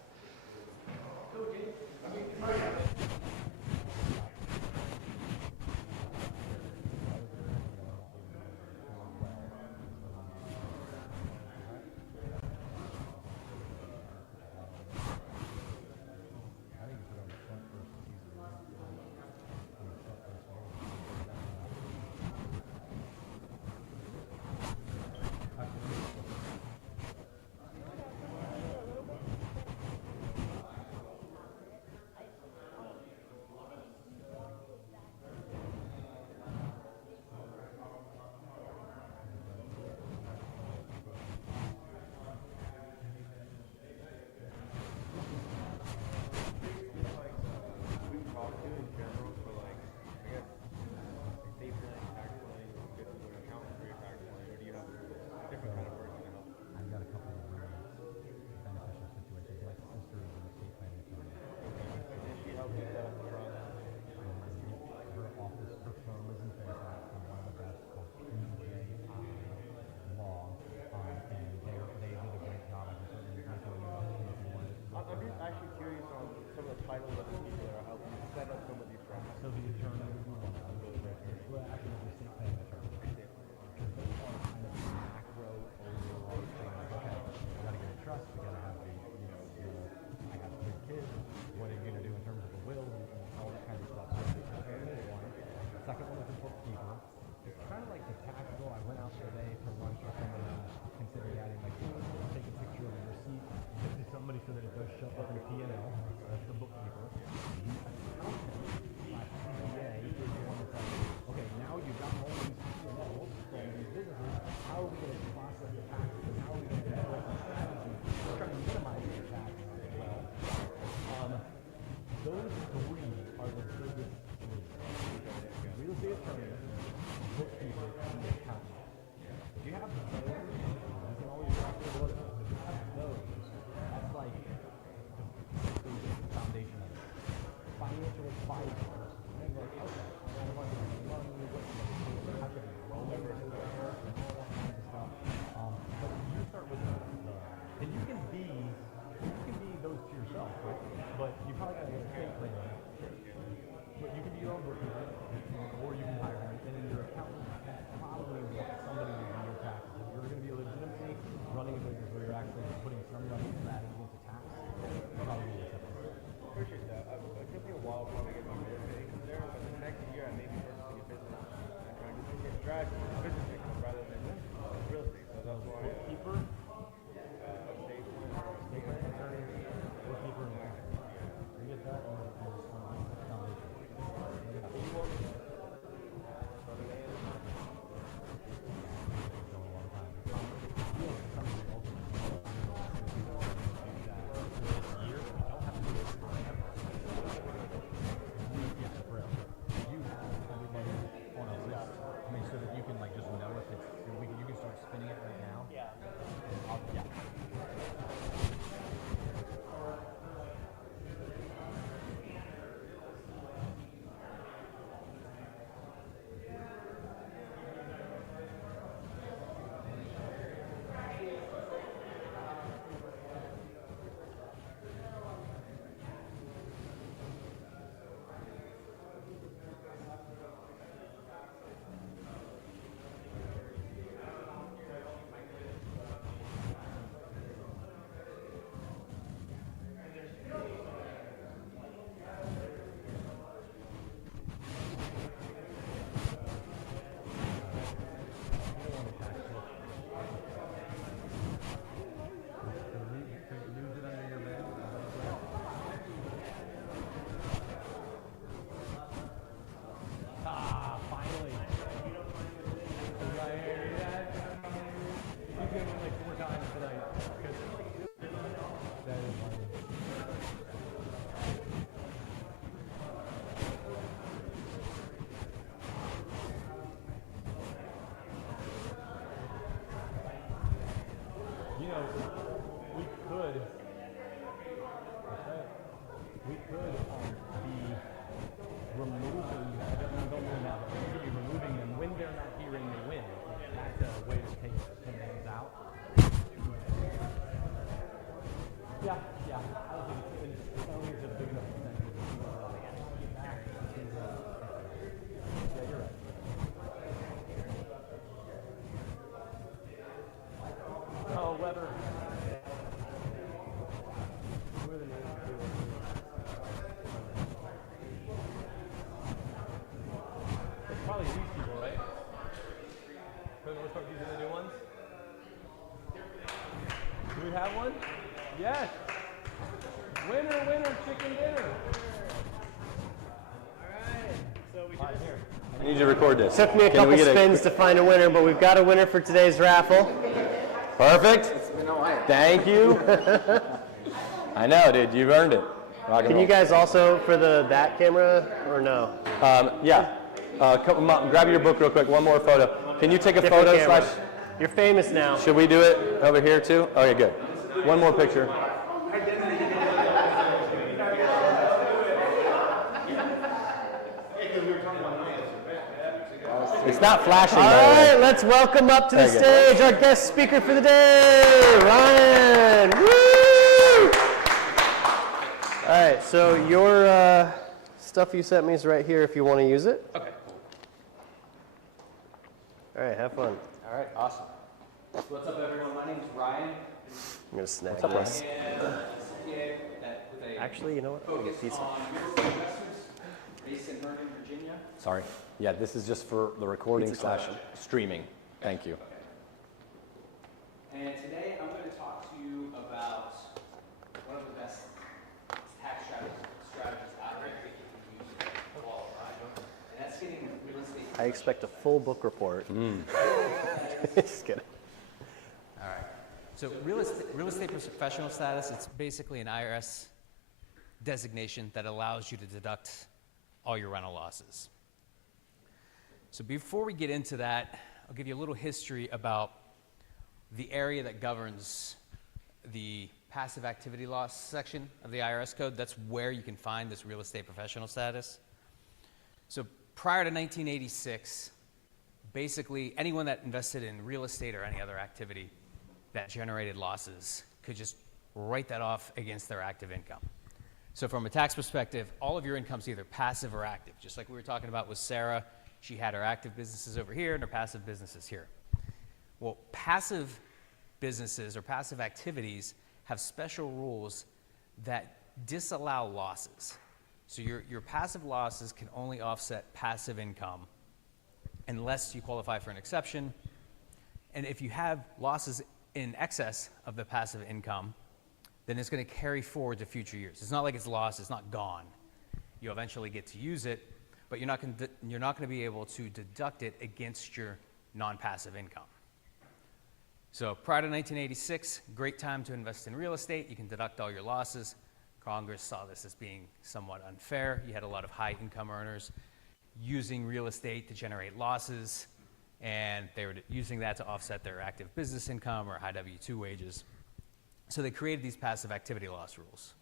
Oh, Weber. It's probably these people, right? For the most part, these are the new ones? Do we have one? Yes! Winner, winner, chicken dinner! I need you to record this. Took me a Can couple we get spins to find a winner, but we've got a winner for today's raffle. Perfect. Thank you. I know, dude. You've earned it. Rock and Can roll. you guys also for that camera or no? Yeah. Grab your book real quick. One more photo. Can you take a Different photo camera. slash? You're famous now. Should we do it over here too? Okay, good. One more picture. It's not flashing. All by the way. right, let's welcome up to the Very good. stage our guest speaker for the day, Ryan. Woo! All right, so your stuff you sent me is right here if you want to use it. Okay. All right, have fun. All right, awesome. What's up, everyone? My name's Ryan. I'm gonna snag up, Ryan? this. And CPA with a Actually, you know what? focus Pizza. on real estate investors based in Herndon, Virginia. Sorry. Yeah, this is just for the recording slash streaming. Thank you. And today I'm going to talk to you about one of the best tax strategies out there that you can use to qualify. And that's getting real estate. I expect a full book report. Just kidding. All right. So real estate professional status, it's basically an IRS designation that allows you to deduct all your rental losses. So before we get into that, I'll give you a little history about the area that governs the passive activity loss section of the IRS code. That's where you can find this real estate professional status. So prior to 1986, basically anyone that invested in real estate or any other activity that generated losses could just write that off against their active income. So from a tax perspective, all of your income's either passive or active. Just like we were talking about with Sarah, she had her active businesses over here and her passive businesses here. Well, passive businesses or passive activities have special rules that disallow losses. So your passive losses can only offset passive income unless you qualify for an exception. And if you have losses in excess of the passive income, then it's going to carry forward to future years. It's not like it's lost, it's not gone. You eventually get to use it, but you're not going to be able to deduct it against your non-passive income. So prior to 1986, great time to invest in real estate. You can deduct all your losses. Congress saw this as being somewhat unfair. You had a lot of high income earners using real estate to generate losses, and they were using that to offset their active business income or high W-2 wages. So they created these passive activity loss rules.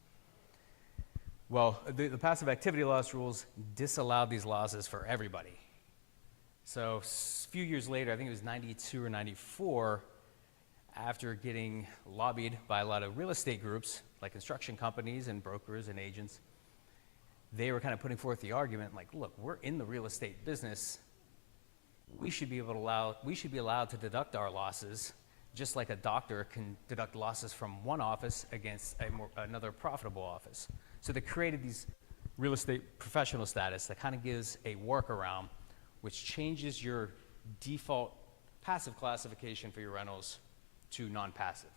Well, the passive activity loss rules disallowed these losses for everybody. So a few years later, I think it was 92 or 94, after getting lobbied by a lot of real estate groups, like construction companies and brokers and agents, they were kind of putting forth the argument, like, look, we're in the real estate business. We should be allowed to deduct our losses, just like a doctor can deduct losses from one office against another profitable office. So they created these real estate professional status that kind of gives a workaround, which changes your default passive classification for your rentals to non-passive.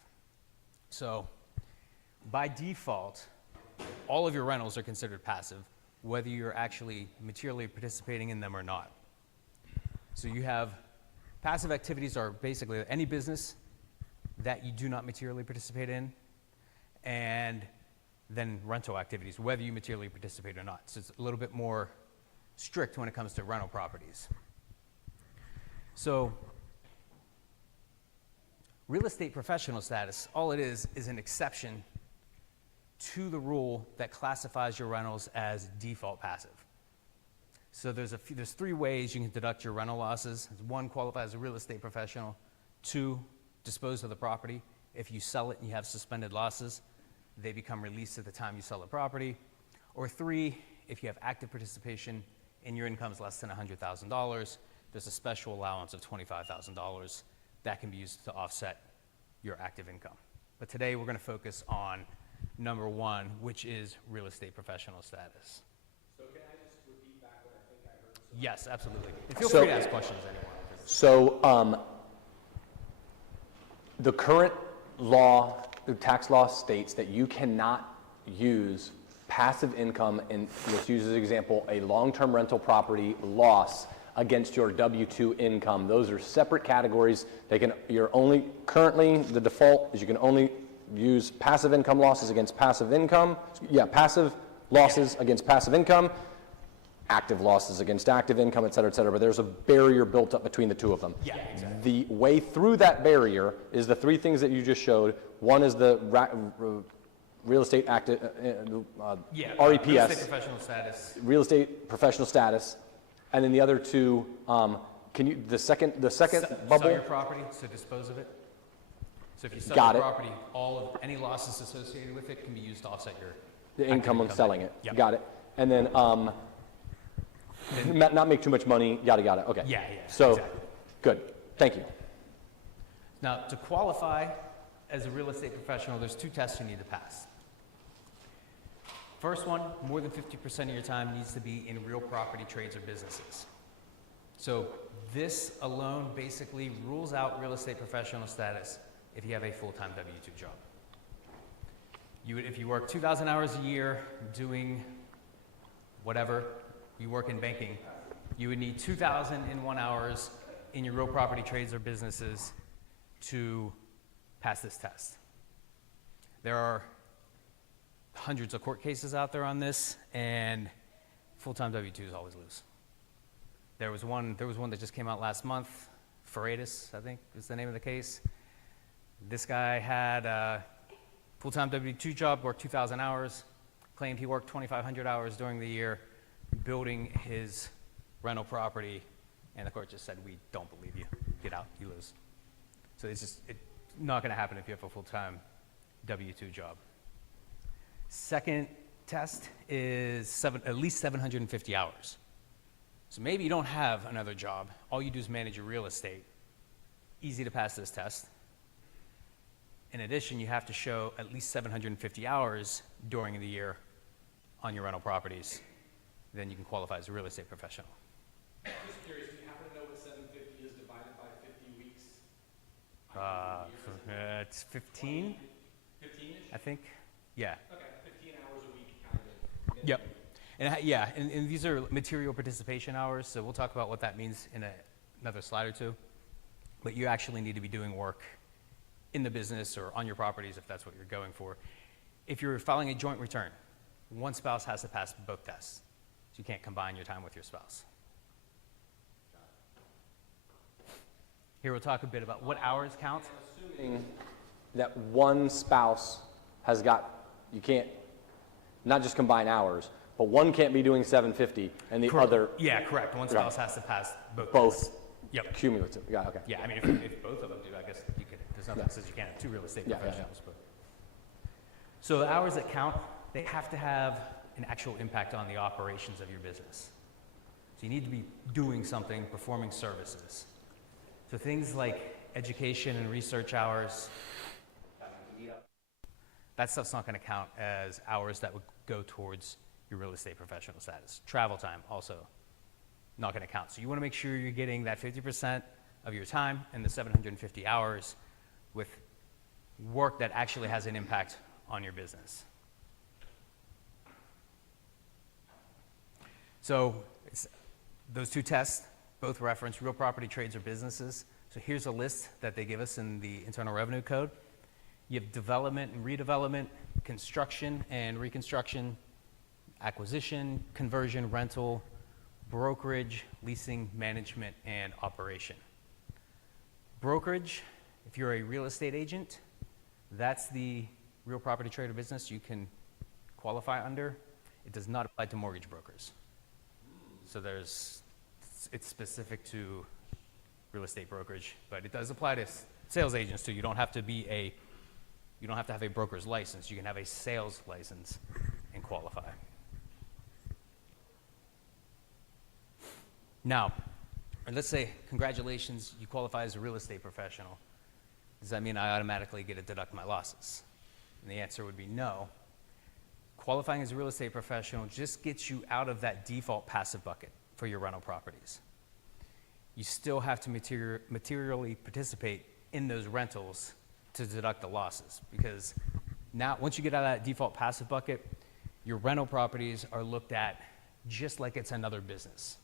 So by default, all of your rentals are considered passive, whether you're actually materially participating in them or not. So you have passive activities are basically any business that you do not materially participate in, and then rental activities, whether you materially participate or not. So it's a little bit more strict when it comes to rental properties. So real estate professional status, all it is an exception to the rule that classifies your rentals as default passive. So there's three ways you can deduct your rental losses. One, qualify as a real estate professional. Two, dispose of the property if you sell it and you have suspended losses. they become released at the time you sell the property. Or 3, if you have active participation and your income is less than $100,000, there's a special allowance of $25,000 that can be used to offset your active income. But today we're going to focus on number 1, which is real estate professional status. So can I just repeat back what I think I heard? Yes, absolutely. And feel So- free to ask questions, anyone. So the current law, the tax law states that you cannot use passive income, and let's use as an example, a long-term rental property loss against your W-2 income. Those are separate categories. Currently, the default is you can only use passive income losses against passive income. Yeah, passive losses against passive income, active losses against active income, et cetera, but there's a barrier built up between the two of them. Yeah, exactly. The way through that barrier is the 3 things that you just showed. One is the real estate active, REPS, real estate professional status. real estate professional status, and then the other 2. Can you the second bubble? Sell your property, so dispose of it. So if you sell Got your it. property, all of any losses associated with it can be used to offset your The active income of selling it. Yep. Got it. And then not make too much money. Yada. Okay. Yeah, So exactly. good. Thank you. Now, to qualify as a real estate professional, there's 2 tests you need to pass. First one, more than 50% of your time needs to be in real property trades or businesses. So this alone basically rules out real estate professional status if you have a full-time W-2 job. If you work 2,000 hours a year doing whatever, you work in banking, you would need 2,001 hours in your real property trades or businesses to pass this test. There are hundreds of court cases out there on this, and full-time W-2s always lose. There was one that just came out last month. Freitas, I think, is the name of the case. This guy had a full-time W-2 job, worked 2,000 hours, claimed he worked 2,500 hours during the year building his rental property, and the court just said, we don't believe you. Get out, you lose. So it's not going to happen if you have a full-time W-2 job. Second test is at least 750 hours. So maybe you don't have another job. All you do is manage your real estate. Easy to pass this test. In addition, you have to show at least 750 hours during the year on your rental properties. Then you can qualify as a real estate professional. Just curious, do you happen to know what 750 is divided by 50 weeks? It's 15, 15-ish? I think. Yeah. Okay, 15 hours a week kind of. Yep. And these are material participation hours, so we'll talk about what that means in another slide or 2. But you actually need to be doing work in the business or on your properties if that's what you're going for. If you're filing a joint return, one spouse has to pass both tests. So you can't combine your time with your spouse. Here we'll talk a bit about what hours count. Assuming that one spouse has got, you can't, not just combine hours, but one can't be doing 750 and the other Yeah, correct. One spouse has to pass both. both tests. Yep. cumulative. Yeah, okay. Yeah, I mean, if both of them do, I guess you could. There's nothing that says you can't have 2 real estate professionals. But. So the hours that count, they have to have an actual impact on the operations of your business. So you need to be doing something, performing services. So things like education and research hours, that stuff's not going to count as hours that would go towards your real estate professional status. Travel time also not going to count. So you want to make sure you're getting that 50% of your time and the 750 hours with work that actually has an impact on your business. So those 2 tests both reference real property trades or businesses. So here's a list that they give us in the Internal Revenue Code. You have development and redevelopment, construction and reconstruction, acquisition, conversion, rental, brokerage, leasing, management, and operation. Brokerage, if you're a real estate agent, that's the real property trade or business you can qualify under. It does not apply to mortgage brokers. So it's specific to real estate brokerage, but it does apply to sales agents too. You don't have to be a You don't have to have a broker's license. You can have a sales license and qualify. Now, let's say, congratulations, you qualify as a real estate professional. Does that mean I automatically get to deduct my losses? And the answer would be no. Qualifying as a real estate professional just gets you out of that default passive bucket for your rental properties. You still have to materially participate in those rentals to deduct the losses, because now, once you get out of that default passive bucket, your rental properties are looked at just like it's another business.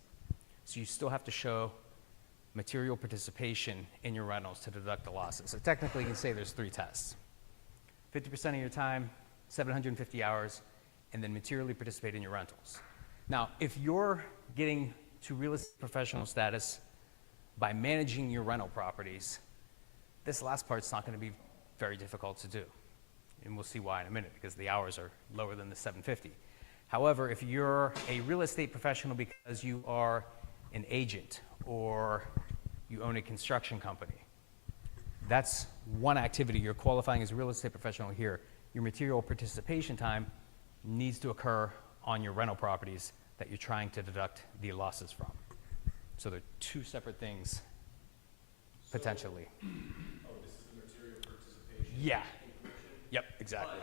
So you still have to show material participation in your rentals to deduct the losses. So technically, you can say there's 3 tests. 50% of your time, 750 hours, and then materially participate in your rentals. Now, if you're getting to real estate professional status by managing your rental properties, this last part's not going to be very difficult to do. And we'll see why in a minute, because the hours are lower than the 750. However, if you're a real estate professional because you are an agent or you own a construction company, that's one activity. You're qualifying as a real estate professional here. Your material participation time needs to occur on your rental properties that you're trying to deduct the losses from. So they're 2 separate things, potentially. Oh, this is the material participation? Yeah. Yep, exactly.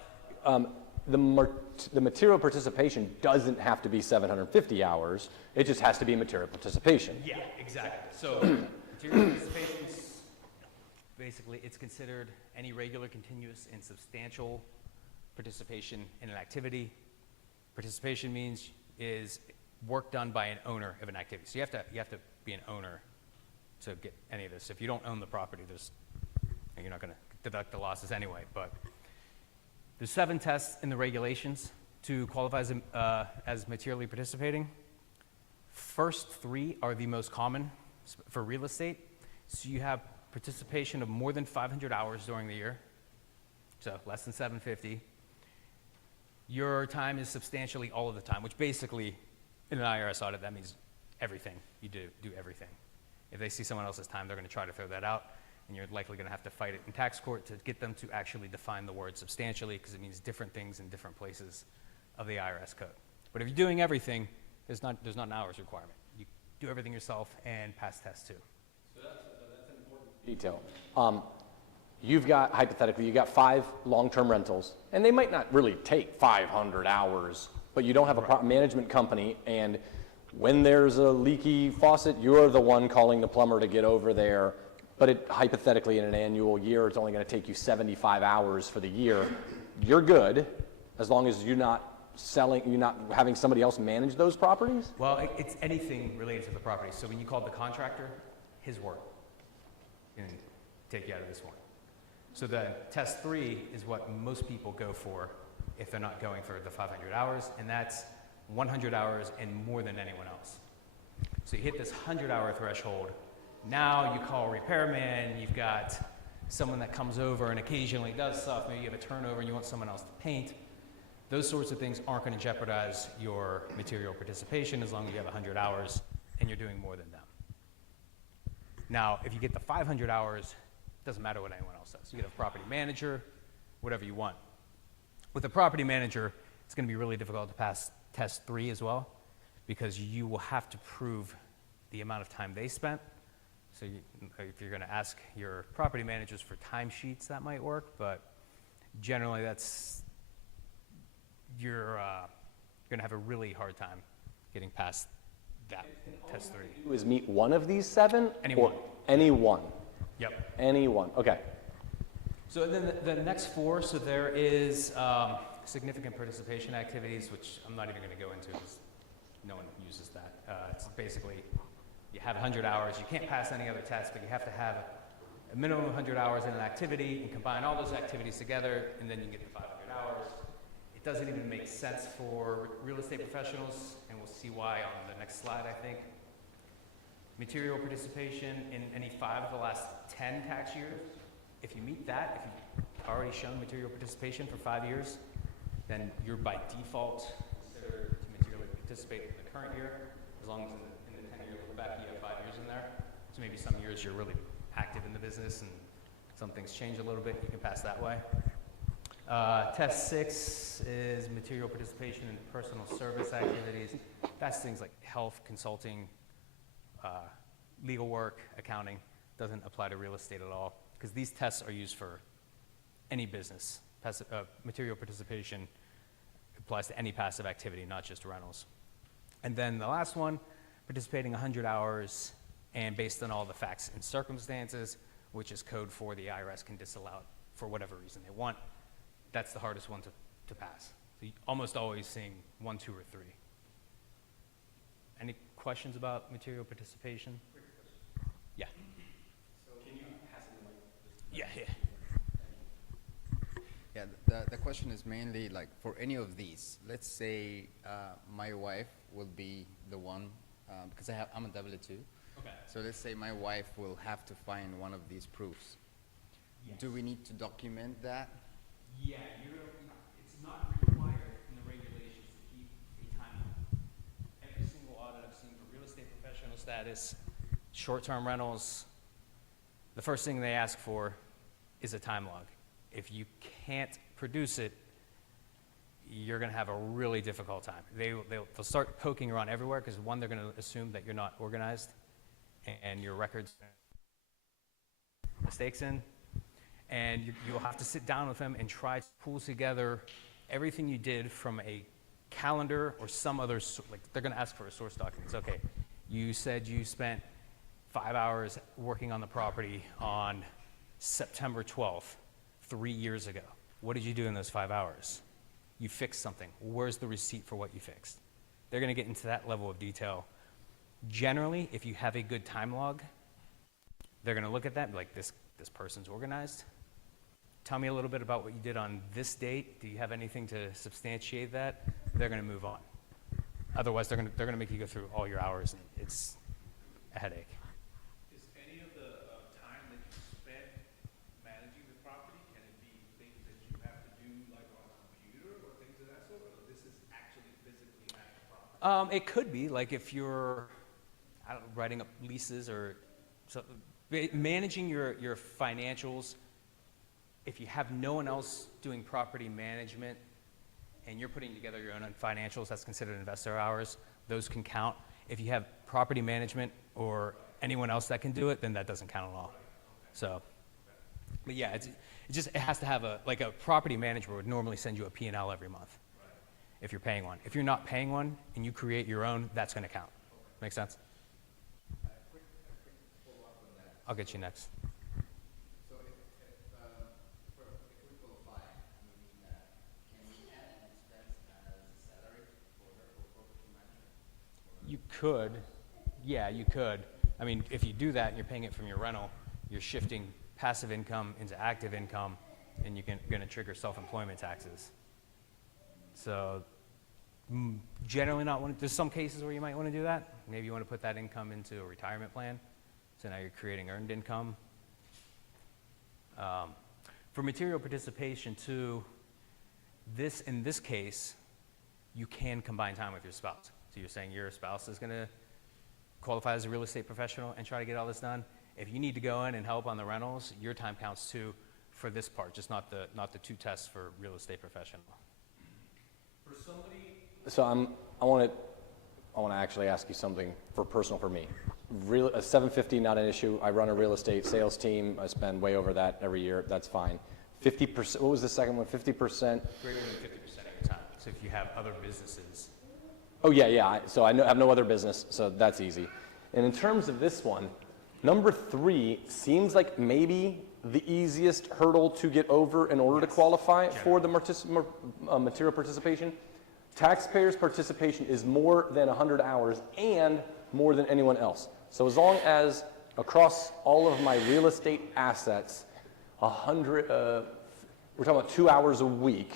The material participation doesn't have to be 750 hours. It just has to be material participation. Yeah, exactly. So material participation is basically, it's considered any regular, continuous, and substantial participation in an activity. Participation means is work done by an owner of an activity. So you have to be an owner to get any of this. If you don't own the property, you're not going to deduct the losses anyway. But there's 7 tests in the regulations to qualify as materially participating. First 3 are the most common for real estate. So you have participation of more than 500 hours during the year, so less than 750. Your time is substantially all of the time, which basically, in an IRS audit, that means everything. You do everything. If they see someone else's time, they're going to try to throw that out, and you're likely going to have to fight it in tax court to get them to actually define the word substantially, because it means different things in different places of the IRS code. But if you're doing everything, there's not an hours requirement. You do everything yourself and pass tests too. So that's an important detail. Hypothetically, you've got 5 long-term rentals, and they might not really take 500 hours, but you don't have a management company, and when there's a leaky faucet, you're the one calling the plumber to get over there. But hypothetically, in an annual year, it's only going to take you 75 hours for the year. You're good, as long as you're not having somebody else manage those properties? Well, it's anything related to the property. So when you call the contractor, his work can take you out of this one. So the test 3 is what most people go for if they're not going for the 500 hours, and that's 100 hours and more than anyone else. So you hit this 100-hour threshold. Now you call a repairman, you've got someone that comes over and occasionally does stuff, maybe you have a turnover and you want someone else to paint. Those sorts of things aren't going to jeopardize your material participation as long as you have 100 hours and you're doing more than them. Now, if you get the 500 hours, it doesn't matter what anyone else does. You get a property manager, whatever you want. With a property manager, it's going to be really difficult to pass test 3 as well, because you will have to prove the amount of time they spent. So if you're going to ask your property managers for timesheets, that might work, but generally you're going to have a really hard time getting past that test 3. Is meet one of these 7? Anyone. Or any one? Yep. Any one, okay. So then the next 4, so there is significant participation activities, which I'm not even going to go into because no one uses that. It's basically, you have 100 hours, you can't pass any other test, but you have to have a minimum of 100 hours in an activity and combine all those activities together, and then you get the 500 hours. It doesn't even make sense for real estate professionals, and we'll see why on the next slide, I think. Material participation in any 5 of the last 10 tax years. If you meet that, if you've already shown material participation for 5 years, then you're by default considered to materially participate in the current year, as long as in the 10 years look back you have 5 years in there. So maybe some years you're really active in the business and some things change a little bit, you can pass that way. Test 6 is material participation in personal service activities. That's things like health, consulting, legal work, accounting. Doesn't apply to real estate at all, because these tests are used for any business. Material participation applies to any passive activity, not just rentals. And then the last one, participating 100 hours and based on all the facts and circumstances, which is code for the IRS can disallow it for whatever reason they want. That's the hardest one to pass. So almost always seeing 1, 2, or 3. Any questions about material participation? Yeah. Can you pass it like this? Yeah, yeah. Yeah, the question is mainly like for any of these. Let's say my wife will be the one, because I'm a W-2. Okay. So let's say my wife will have to find one of these proofs. Yes. Do we need to document that? Yeah, it's not required in the regulations to keep a timeline. Every single audit I've seen for real estate professional status, short-term rentals, the first thing they ask for is a time log. If you can't produce it, you're going to have a really difficult time. They'll start poking around everywhere because, one, they're going to assume that you're not organized and your records mistakes in, and you'll have to sit down with them and try to pull together everything you did from a calendar or some other, like they're going to ask for a source document. It's okay. You said you spent 5 hours working on the property on September 12th, 3 years ago. What did you do in those 5 hours? You fixed something. Where's the receipt for what you fixed? They're going to get into that level of detail. Generally, if you have a good time log, they're going to look at that and be like, this person's organized. Tell me a little bit about what you did on this date. Do you have anything to substantiate that? They're going to move on. Otherwise, they're going to make you go through all your hours, and it's a headache. Is any of the time that you spent managing the property, can it be things that you have to do like on a computer or things of that sort, or this is actually physically at the property? It could be, like if you're writing up leases or so, managing your financials. If you have no one else doing property management and you're putting together your own financials, that's considered investor hours. Those can count. If you have property management or anyone else that can do it, then that doesn't count at all. So, but yeah, it has to have a property manager would normally send you a P&L every month if you're paying one. If you're not paying one and you create your own, that's going to count. Make sense? I'll get you next. So if we qualify, can we add an expense as a salary for her for property management? You could. Yeah, you could. I mean, if you do that and you're paying it from your rental, you're shifting passive income into active income, and you're going to trigger self-employment taxes. So generally not want to, there's some cases where you might want to do that. Maybe you want to put that income into a retirement plan. So now you're creating earned income. For material participation too, in this case, you can combine time with your spouse. So you're saying your spouse is going to qualify as a real estate professional and try to get all this done. If you need to go in and help on the rentals, your time counts too for this part, just not the 2 tests for real estate professional. For somebody, So I want to actually ask you something personal for me. A 750, not an issue. I run a real estate sales team. I spend way over that every year. That's fine. 50%, what was the second one? 50%? Greater than 50% of your time. So if you have other businesses. Oh, yeah. So I have no other business, so that's easy. And in terms of this one, number 3 seems like maybe the easiest hurdle to get over in order to qualify for the material participation. Taxpayers' participation is more than 100 hours and more than anyone else. So as long as across all of my real estate assets, we're talking about 2 hours a week,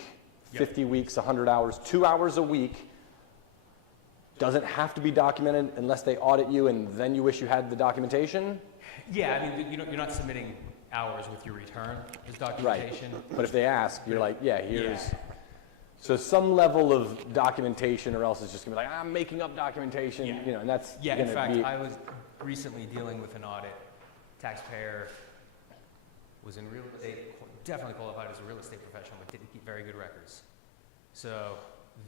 50 weeks, 100 hours, 2 hours a week, doesn't have to be documented unless they audit you and then you wish you had the documentation. Yeah, I mean, you're not submitting hours with your return as documentation. Right. But if they ask, you're like, yeah, here's. So some level of documentation, or else it's just gonna be like, I'm making up documentation, and that's in fact, I was recently dealing with an audit. Taxpayer was in real, they definitely qualified as a real estate professional, but didn't keep very good records. So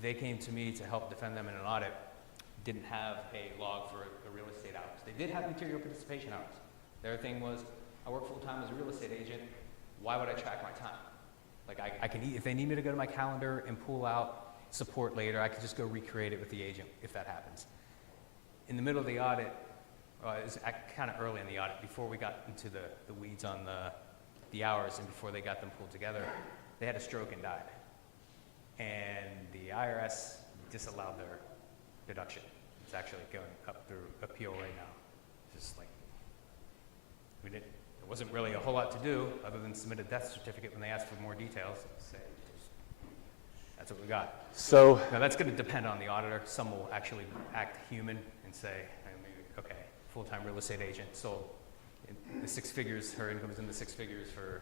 they came to me to help defend them in an audit. Didn't have a log for the real estate hours. They did have material participation hours. Their thing was, I work full time as a real estate agent. Why would I track my time? Like I can, if they need me to go to my calendar and pull out support later, I could just go recreate it with the agent if that happens. In the middle of the audit, it was kind of early in the audit, before we got into the weeds on the hours and before they got them pulled together, they had a stroke and died. And the IRS disallowed their deduction. It's actually going up through appeal right now. Just like, there wasn't really a whole lot to do other than submit a death certificate when they asked for more details. Say, that's what we got. So now that's going to depend on the auditor. Some will actually act human and say, okay, full-time real estate agent sold in the six figures, her income is in the six figures for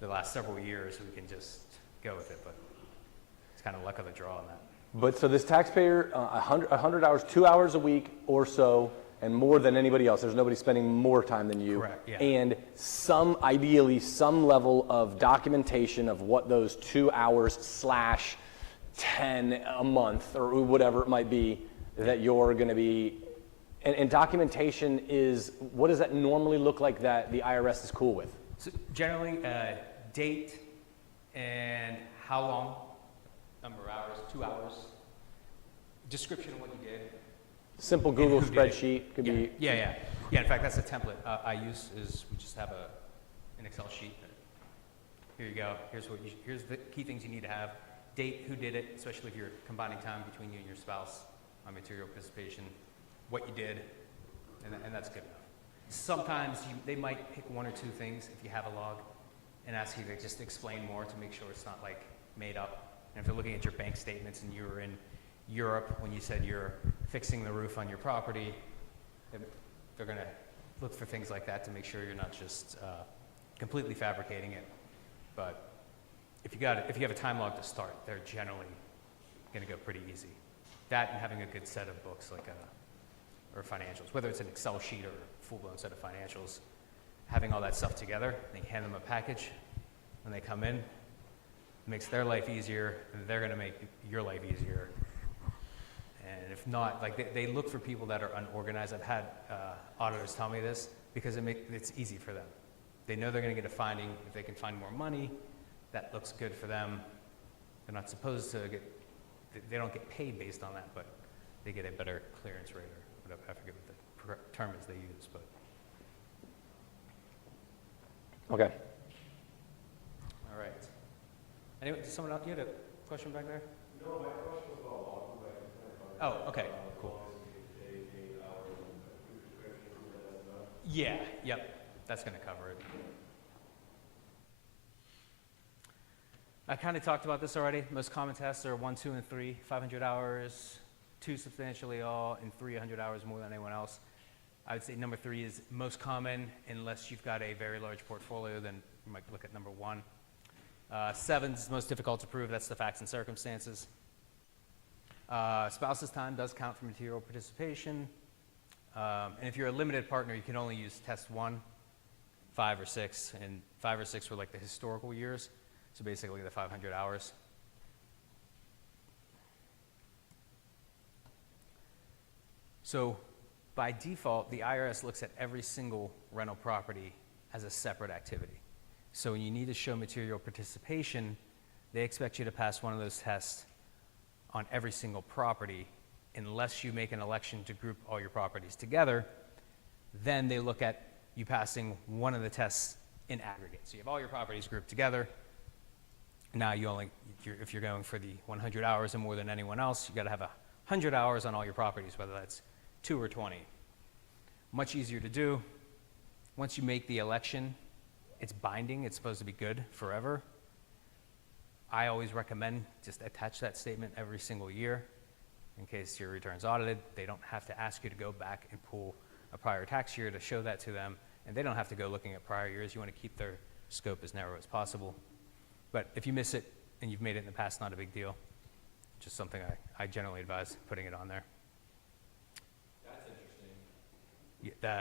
the last several years, we can just go with it, but it's kind of luck of the draw on that. But so this taxpayer, 100 hours, 2 hours a week or so, and more than anybody else. There's nobody spending more time than you. Correct, yeah. And ideally, some level of documentation of what those 2 hours / 10 a month or whatever it might be that you're going to be. And documentation is, what does that normally look like that the IRS is cool with? So generally, date and how long, number of hours, 2 hours, description of what you did. Simple Google spreadsheet could be. Yeah. In fact, that's a template I use. Is we just have an Excel sheet. Here you go. Here's the key things you need to have. Date, who did it, especially if you're combining time between you and your spouse on material participation, what you did, and that's good enough. Sometimes they might pick one or two things if you have a log and ask you to just explain more to make sure it's not like made up. And if they're looking at your bank statements and you were in Europe when you said you're fixing the roof on your property, they're going to look for things like that to make sure you're not just completely fabricating it. But if you have a time log to start, they're generally going to go pretty easy. That and having a good set of books or financials, whether it's an Excel sheet or a full-blown set of financials, having all that stuff together, they hand them a package when they come in, it makes their life easier, and they're going to make your life easier. And if not, like they look for people that are unorganized. I've had auditors tell me this because it's easy for them. They know they're going to get a finding. If they can find more money, that looks good for them. They're not supposed to they don't get paid based on that, but they get a better clearance rate or whatever. I forget what the term is they use, but. Okay. All right. Anyway, someone else, you had a question back there? No, my question was about logging, but I can Oh, okay, cool. Yep, that's going to cover it. I kind of talked about this already. Most common tests are 1, 2, and 3, 500 hours, 2 substantially all, and 300 hours more than anyone else. I would say number 3 is most common unless you've got a very large portfolio, then you might look at number 1. 7 is most difficult to prove. That's the facts and circumstances. Spouse's time does count for material participation. And if you're a limited partner, you can only use test 1, 5, or 6. And 5 or 6 were like the historical years. So basically the 500 hours. So by default, the IRS looks at every single rental property as a separate activity. So when you need to show material participation, they expect you to pass one of those tests on every single property unless you make an election to group all your properties together. Then they look at you passing one of the tests in aggregate. So you have all your properties grouped together. Now if you're going for the 100 hours and more than anyone else, you got to have 100 hours on all your properties, whether that's 2 or 20. Much easier to do. Once you make the election, it's binding. It's supposed to be good forever. I always recommend just attach that statement every single year in case your return's audited. They don't have to ask you to go back and pull a prior tax year to show that to them, and they don't have to go looking at prior years. You want to keep their scope as narrow as possible. But if you miss it and you've made it in the past, not a big deal. Just something I generally advise putting it on there. That's interesting. Yeah,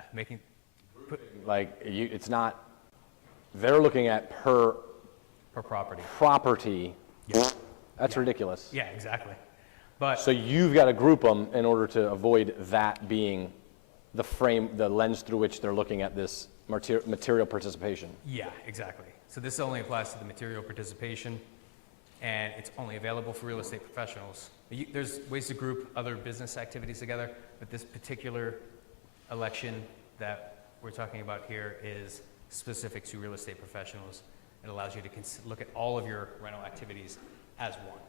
it's not They're looking at per property. property. Yeah. That's ridiculous. Yeah, exactly. But So you've got to group them in order to avoid that being the frame, the lens through which they're looking at this material participation. yeah, exactly. So this only applies to the material participation, and it's only available for real estate professionals. There's ways to group other business activities together, but this particular election that we're talking about here is specific to real estate professionals. It allows you to look at all of your rental activities as one.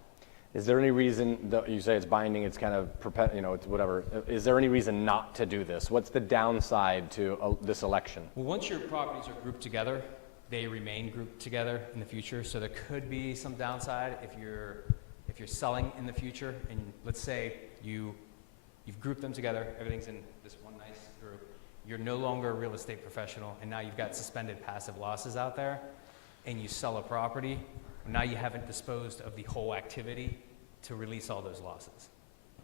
Is there any reason that you say it's binding, it's kind of, it's whatever. Is there any reason not to do this? What's the downside to this election? Well, once your properties are grouped together, they remain grouped together in the future. So there could be some downside if you're selling in the future, and let's say you've grouped them together, everything's in this one nice group. You're no longer a real estate professional, and now you've got suspended passive losses out there, and you sell a property. Now you haven't disposed of the whole activity to release all those losses.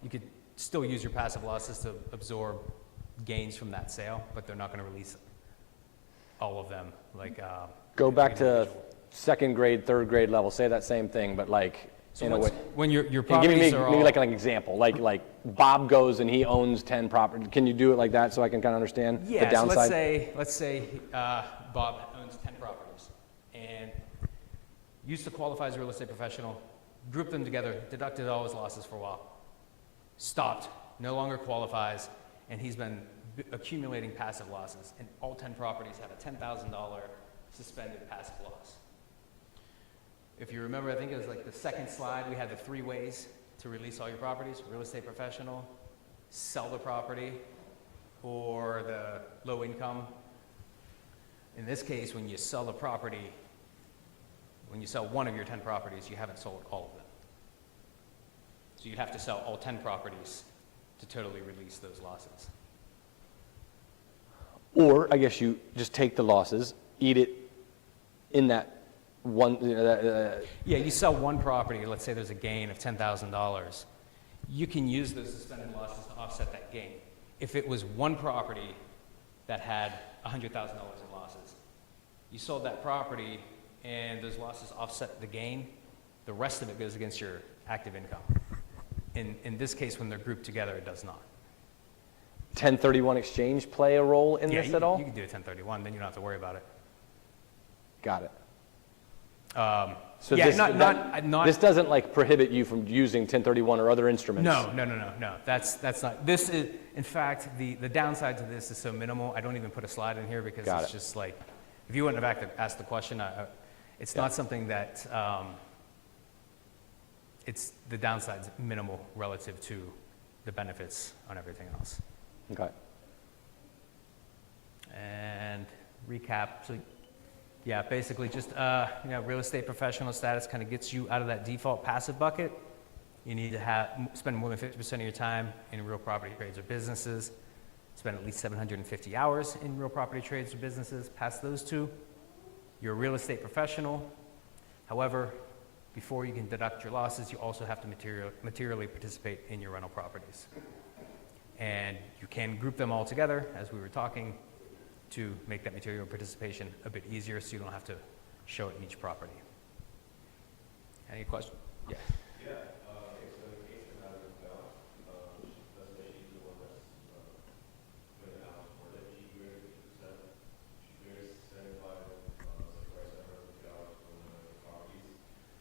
You could still use your passive losses to absorb gains from that sale, but they're not going to release all of them. Go back to second grade, third grade level. Say that same thing, but like So in a way. when your And properties are all, maybe like an example. Like Bob goes and he owns 10 properties. Can you do it like that so I can kind of understand the yeah. So downside? let's say Bob owns 10 properties and used to qualify as a real estate professional, grouped them together, deducted all his losses for a while, stopped, no longer qualifies, and he's been accumulating passive losses. And all 10 properties have a $10,000 suspended passive loss. If you remember, I think it was like the second slide, we had the 3 ways to release all your properties: real estate professional, sell the property, or the low income. In this case, when you sell the property, when you sell one of your 10 properties, you haven't sold all of them. So you'd have to sell all 10 properties to totally release those losses. Or I guess you just take the losses, eat it in that one. Yeah, you sell one property, let's say there's a gain of $10,000. You can use those suspended losses to offset that gain. If it was one property that had $100,000 in losses, you sold that property and those losses offset the gain, the rest of it goes against your active income. In this case, when they're grouped together, it does not. 1031 exchange play a role in this at all? You can do a 1031, then you don't have to worry about it. Got it. So yeah, this, this doesn't like prohibit you from using 1031 or other instruments. No. That's not. This is, in fact, the downside to this is so minimal. I don't even put a slide in here because it's just like, if you wouldn't have asked the question, it's not something that, the downside's minimal relative to the benefits on everything else. Okay. And recap, so yeah, basically just, real estate professional status kind of gets you out of that default passive bucket. You need to spend more than 50% of your time in real property trades or businesses. Spend at least 750 hours in real property trades or businesses. Past those two, you're a real estate professional. However, before you can deduct your losses, you also have to materially participate in your rental properties. And you can group them all together, as we were talking, to make that material participation a bit easier so you don't have to show it in each property. Any questions? Yeah. Okay, so in case the matter is balanced, let's say she's the one that's putting out more than she greater than 50%. She greater than 75, price of her jobs for the properties.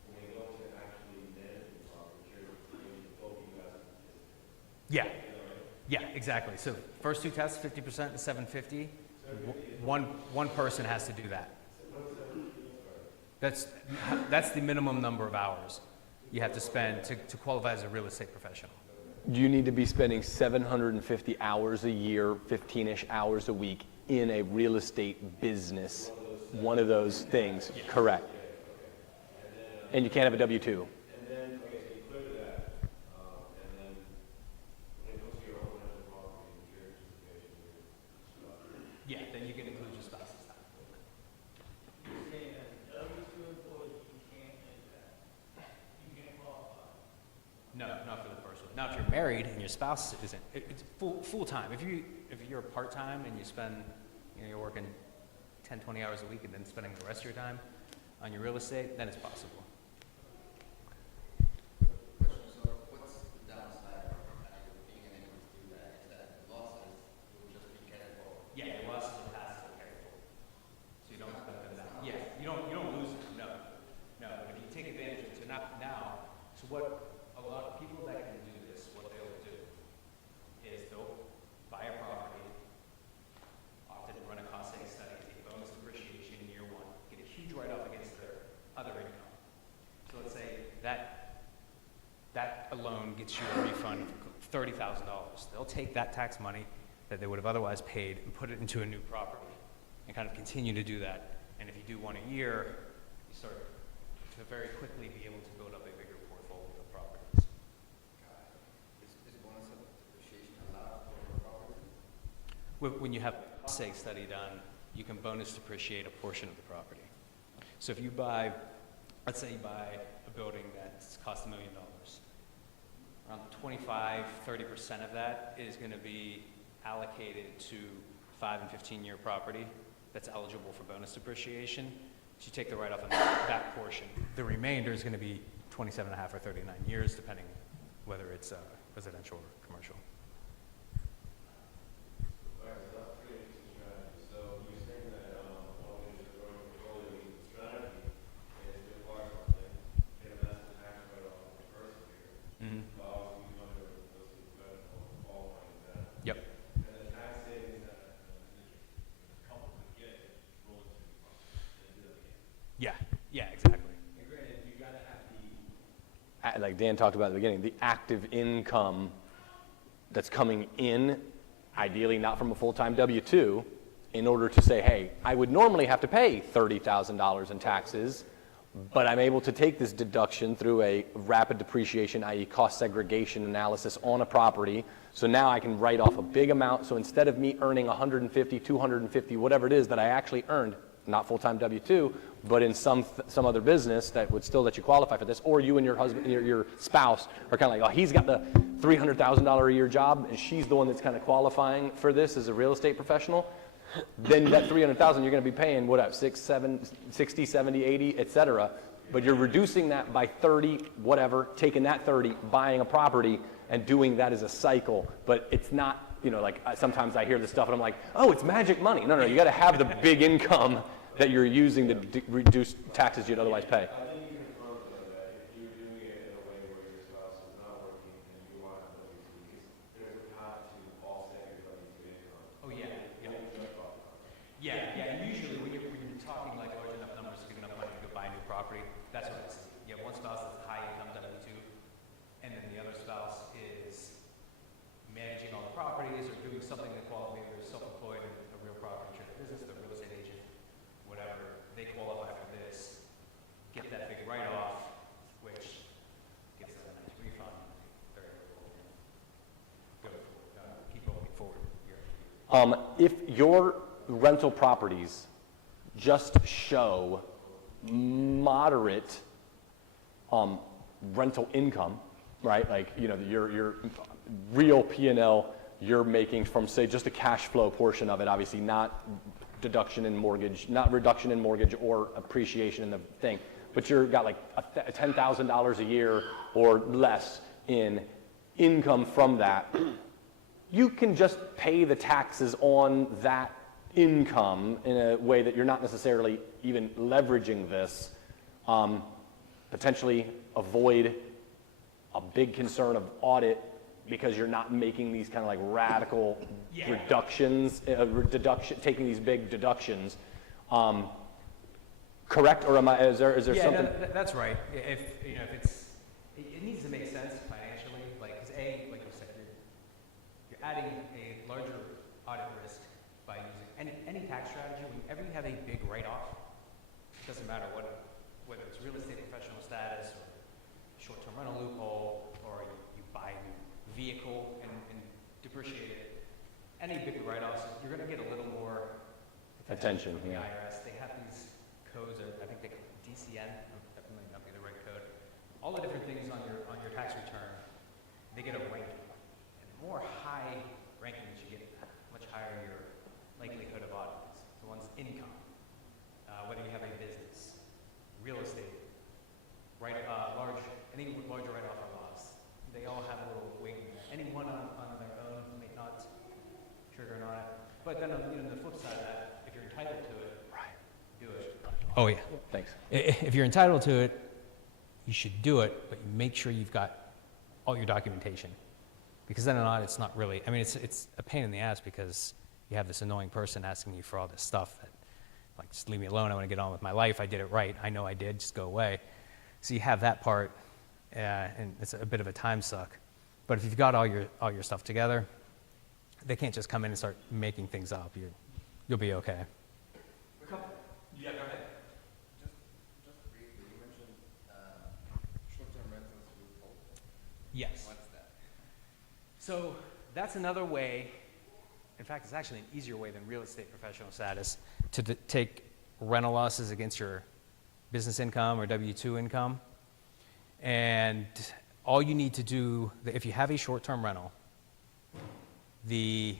When we go to actually manage the property, both of you guys participate. Yeah. Yeah, exactly. So first two tests, 50% to 750. One person has to do that. That's the minimum number of hours you have to spend to qualify as a real estate professional. Do you need to be spending 750 hours a year, 15-ish hours a week in a real estate business? One of those things, correct. And you can't have a W-2. And then, okay, so you clear that, and then when it comes to your own rental property, your participation, Yeah, then you can include your spouse's time. You're saying as a W-2 employee, you can't do that. You can't qualify. No, not for the first one. Now, if you're married and your spouse isn't, it's full time. If you're part time and you spend, you're working 10, 20 hours a week and then spending the rest of your time on your real estate, then it's possible. So what's the downside of being unable to do that? Is that the losses will just be carried forward? Yeah, your losses will pass to carry forward. So you don't spend them now. Yeah, you don't lose it, no. No, but if you take advantage of it, so not now, so what a lot of people that can do this, what they'll do is they'll buy a property, often run a cost savings study, take bonus depreciation in year one, get a huge write-off against their other income. So let's say that alone gets you a refund of $30,000. They'll take that tax money that they would have otherwise paid and put it into a new property and kind of continue to do that. And if you do one a year, you start to very quickly be able to build up a bigger portfolio of properties. Is bonus depreciation allowed for property? When you have a seg study done, you can bonus depreciate a portion of the property. So if you buy, let's say you buy a building that's cost $1 million, around 25, 30% of that is going to be allocated to 5 and 15-year property that's eligible for bonus depreciation. So you take the write-off on that portion. The remainder is going to be 27 and a half or 39 years, depending whether it's residential or commercial. Yep. Yeah, exactly. And granted, you got to have like Dan talked about at the beginning, the active income that's coming in, ideally not from a full-time W-2, in order to say, hey, I would normally have to pay $30,000 in taxes, but I'm able to take this deduction through a rapid depreciation, i.e. cost segregation analysis on a property. So now I can write off a big amount. So instead of me earning 150, 250, whatever it is that I actually earned, not full-time W-2, but in some other business that would still let you qualify for this, or you and your husband, your spouse are kind of like, oh, he's got the $300,000 a year job, and she's the one that's kind of qualifying for this as a real estate professional. Then that $300,000 you're going to be paying, what up, 6, 7, 60, 70, 80, et cetera. But you're reducing that by 30, whatever, taking that 30, buying a property, and doing that as a cycle. But it's not, you know, like sometimes I hear this stuff and I'm like, oh, it's magic money. No, you got to have the big income that you're using to reduce taxes you'd otherwise pay. Yeah, and usually when you're talking like large enough numbers, big enough money to go buy a new property, that's what it's. You have one spouse that's high income W-2, and then the other spouse is managing all the properties or doing something that qualifies, maybe they're self-employed in a real property business, they're a real estate agent, whatever. They qualify for this, get that big write-off, which gets them a nice refund. Very good. Keep going forward. If your rental properties just show moderate rental income, right? Like, you know, your real P&L you're making from, say, just a cash flow portion of it, obviously not deduction in mortgage, not reduction in mortgage or appreciation in the thing, but you're got like $10,000 a year or less in income from that, you can just pay the taxes on that income in a way that you're not necessarily even leveraging this, potentially avoid a big concern of audit because you're not making these kind of like radical reductions, taking these big deductions. Correct, or is there something? No, that's right. If you know, if it's, it needs to make sense financially. Like, because like you said, you're adding a larger audit risk by using any tax strategy. Whenever you have a big write-off, it doesn't matter whether it's real estate professional status or short-term rental loophole, or you buy a new vehicle and depreciate it. Any big write-offs, you're going to get a little more attention from the IRS. They have these codes, I think they call it DCN, that might not be the right code. All the different things on your tax return, they get a ranking. And the more high rankings you get, much higher your likelihood of audit is. So one's income. But then on the flip side of that, if you're entitled to it, do it. Oh, yeah. Thanks. If you're entitled to it, you should do it, but you make sure you've got all your documentation. Because then or not, it's not really, I mean, it's a pain in the ass because you have this annoying person asking you for all this stuff that, like, just leave me alone, I want to get on with my life, I did it right, I know I did, just go away. So you have that part, and it's a bit of a time suck. But if you've got all your stuff together, they can't just come in and start making things up. You'll be okay. Yeah, go ahead. Just briefly, you mentioned short-term rentals loophole. Yes. What's that? So that's another way, in fact, it's actually an easier way than real estate professional status to take rental losses against your business income or W-2 income. And all you need to do, if you have a short-term rental, the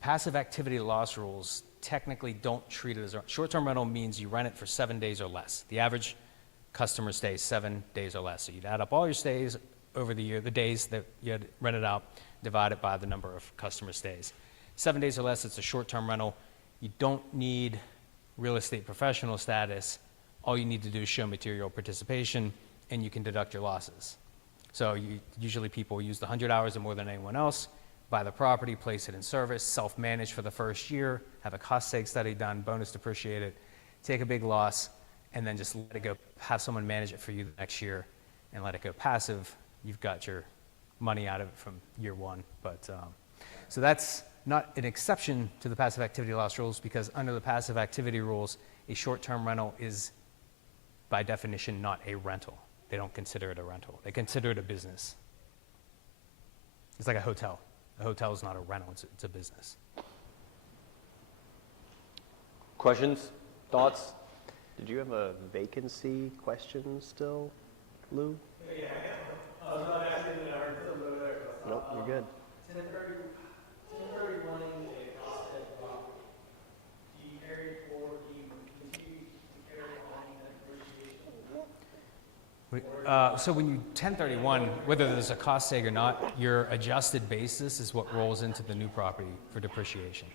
passive activity loss rules technically don't treat it as a short-term rental. Means you rent it for 7 days or less. The average customer stays 7 days or less. So you'd add up all your stays over the year, the days that you had rented out, divide it by the number of customer stays. 7 days or less, it's a short-term rental. You don't need real estate professional status. All you need to do is show material participation, and you can deduct your losses. So usually people use the 100 hours or more than anyone else, buy the property, place it in service, self-manage for the first year, have a cost seg study done, bonus depreciate it, take a big loss, and then just let it go, have someone manage it for you the next year, and let it go passive. You've got your money out of it from year one. But so that's not an exception to the passive activity loss rules, because under the passive activity rules, a short-term rental is by definition not a rental. They don't consider it a rental. They consider it a business. It's like a hotel. A hotel is not a rental, it's a business. Questions? Thoughts? Did you have a vacancy question still, Lou? Yeah, I was not asking that I heard something over there. Nope, you're good. 1031 is a cost of property. Do you carry forward, do you continue to carry on that depreciation? So when you 1031, whether there's a cost seg or not, your adjusted basis is what rolls into the new property for depreciation.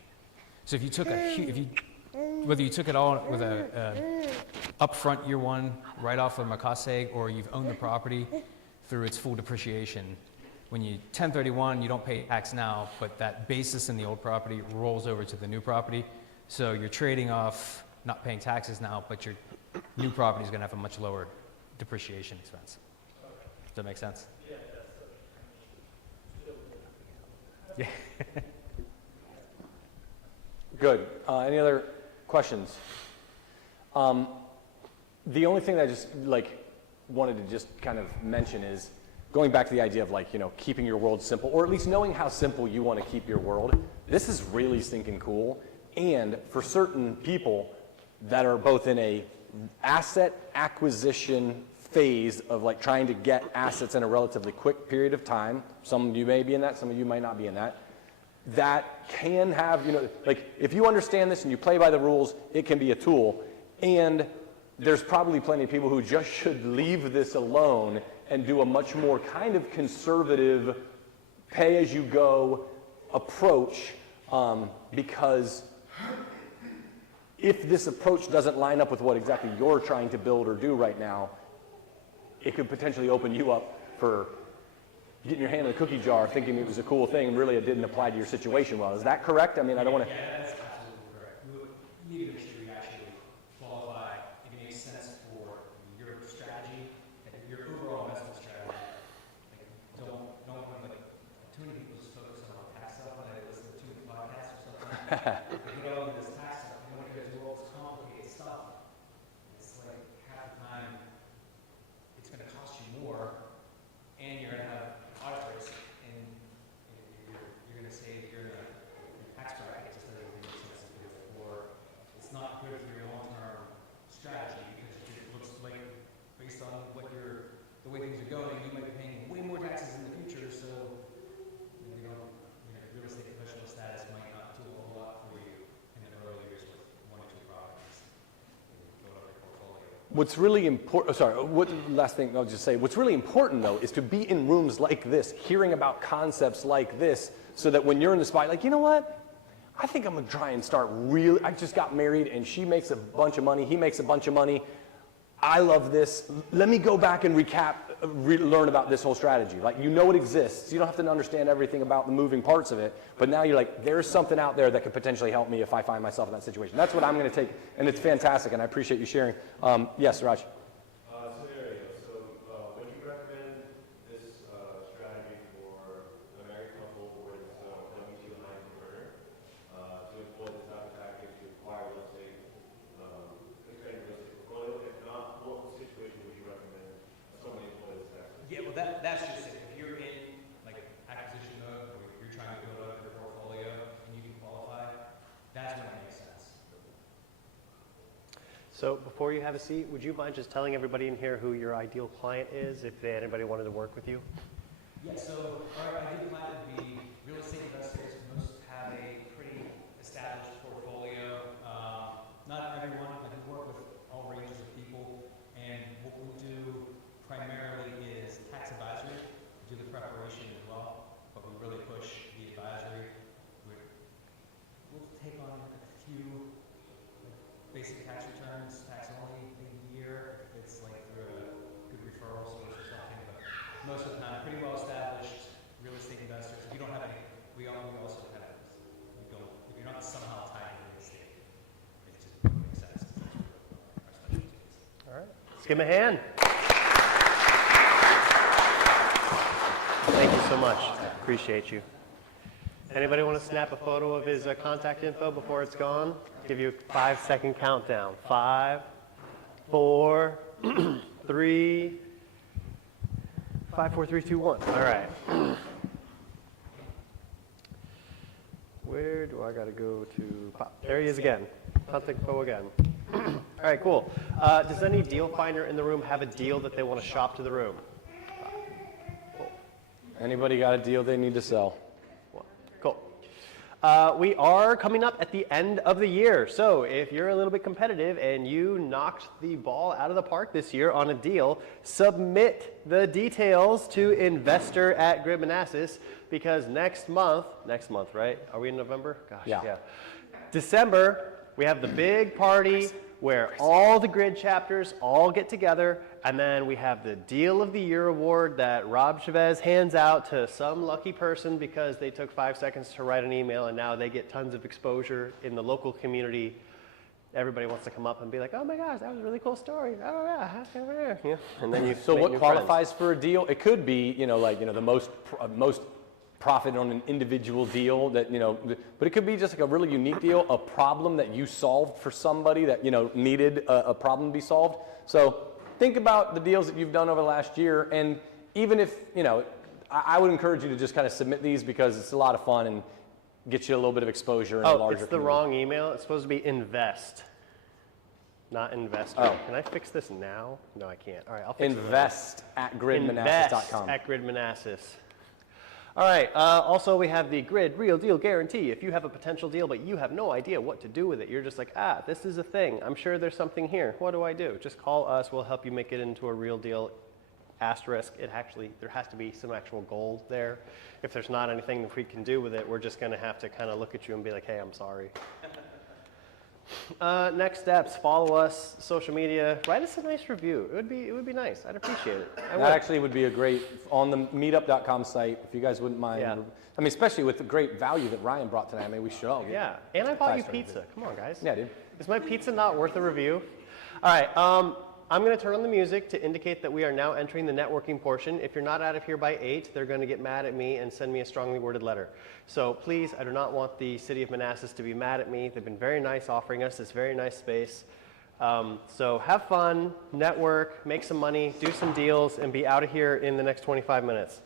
So if you took whether you took it all with a upfront year one, right off from a cost seg, or you've owned the property through its full depreciation, when you 1031, you don't pay tax now, but that basis in the old property rolls over to the new property. So you're trading off not paying taxes now, but your new property is going to have a much lower depreciation expense. Does that make sense? Yeah. Good. Any other questions? The only thing that I just wanted to just kind of mention is going back to the idea of keeping your world simple, or at least knowing how simple you want to keep your world. This is really stinking cool. And for certain people that are both in a asset acquisition phase of trying to get assets in a relatively quick period of time, some of you may be in that, some of you might not be in that, that can have, if you understand this and you play by the rules, it can be a tool. And there's probably plenty of people who just should leave this alone and do a much more kind of conservative, pay-as-you-go approach, because if this approach doesn't line up with what exactly you're trying to build or do right now, it could potentially open you up for getting your hand in the cookie jar thinking it was a cool thing and really it didn't apply to your situation well. Is that correct? I mean, I don't want to... Yeah, that's absolutely correct. You need to make sure you actually qualify if it makes sense for your strategy and your overall investment strategy. Don't too many people just focus on tax stuff when they listen to the podcast or something. They get all this tax stuff, and when you guys do all this complicated stuff, it's like half the time it's going to cost you more, and you're going to have audit risk, and you're going to say that you're in a tax bracket. It just doesn't make sense to do it. Or it's not good for your long-term strategy because it looks like, based on the way things are going, you might be paying way more taxes in the future. So real estate professional status might not do a whole lot for you in the early years with one or two properties. Build up your portfolio. What's really important, last thing I'll just say, what's really important though is to be in rooms like this, hearing about concepts like this, so that when you're in the spot, you know what? I think I'm gonna try and start really, I just got married and she makes a bunch of money, he makes a bunch of money. I love this. Let me go back and learn about this whole strategy. Like, you know it exists. You don't have to understand everything about the moving parts of it, but now you're like, there's something out there that could potentially help me if I find myself in that situation. That's what I'm gonna take, and it's fantastic, and I appreciate you sharing. Yes, Raj. Scenario. So, would you recommend this strategy for a married couple with W2 and entrepreneur to employ this type of tactic to acquire real estate, expand real estate portfolio? If not, what situation would you recommend somebody employ this tactic? Yeah, well, that's just it. If you're in like acquisition mode, or you're trying to build up your portfolio and you can qualify, that's when it makes sense. So before you have a seat, would you mind just telling everybody in here who your ideal client is, if anybody wanted to work with you? Yeah, so our ideal client would be real estate investors. Most have a pretty established portfolio. Not everyone. I do work with all ranges of people, and what we do primarily is tax advisory. We do the preparation as well, but we really push the advisory. We'll take on a few basic tax returns, tax only a year, if it's like through a good referral source or something, but most of the time, pretty well established real estate investors. If you don't have any, we also have, we don't, if you're not somehow tied to real estate, it just makes sense, because that's where our specialty is. All right, let's give him a hand. Thank you so much. Appreciate you. Anybody want to snap a photo of his contact info before it's gone? Give you a 5-second countdown. 5, 4, 3, 5, 4, 3, 2, 1. All right. Where do I got to go to? Pop. There he is again. Contact info again. All right, cool. Does any deal finder in the room have a deal that they want to shop to the room? Cool. Anybody got a deal they need to sell? Cool. We are coming up at the end of the year, so if you're a little bit competitive and you knocked the ball out of the park this year on a deal, submit the details to investor@gridmanassas, because next month, right? Are we in November? Gosh, Yeah. December, we have the big party where all the grid chapters all get together, and then we have the Deal of the Year award that Rob Chavez hands out to some lucky person because they took 5 seconds to write an email, and now they get tons of exposure in the local community. Everybody wants to come up and be like, "Oh my gosh, that was a really cool story. Oh yeah, yeah." And then you. So make what new qualifies for a deal? It could be, the most profit on an individual deal that, but it could be just like a really unique deal, a problem that you solved for somebody that, needed a problem to be solved. So think about the deals that you've done over the last year, and even if, I would encourage you to just kind of submit these because it's a lot of fun and gets you a little bit of exposure in a larger it's the community. wrong email. It's supposed to be invest, not investor. Oh. Can I fix this now? No, I can't. All right, I'll fix it later. Invest@gridmanassas.com. Invest@gridmanassas. All right, also we have the Grid Real Deal Guarantee. If you have a potential deal but you have no idea what to do with it, you're just like, this is a thing. I'm sure there's something here. What do I do? Just call us. We'll help you make it into a real deal. Asterisk, there has to be some actual gold there. If there's not anything that we can do with it, we're just going to have to kind of look at you and be like, hey, I'm sorry. Next steps, follow us, social media, write us a nice review. It would be nice. I'd appreciate it. That actually would be a great, on the meetup.com site, if you guys wouldn't mind. Yeah. I mean, especially with the great value that Ryan brought tonight. I mean, we should all get Yeah, and I bought you 5-star pizza. review. Come on, guys. Yeah, dude. Is my pizza not worth a review? All right, I'm going to turn on the music to indicate that we are now entering the networking portion. If you're not out of here by 8, they're going to get mad at me and send me a strongly worded letter. So please, I do not want the city of Manassas to be mad at me. They've been very nice offering us this very nice space. So have fun, network, make some money, do some deals, and be out of here in the next 25 minutes.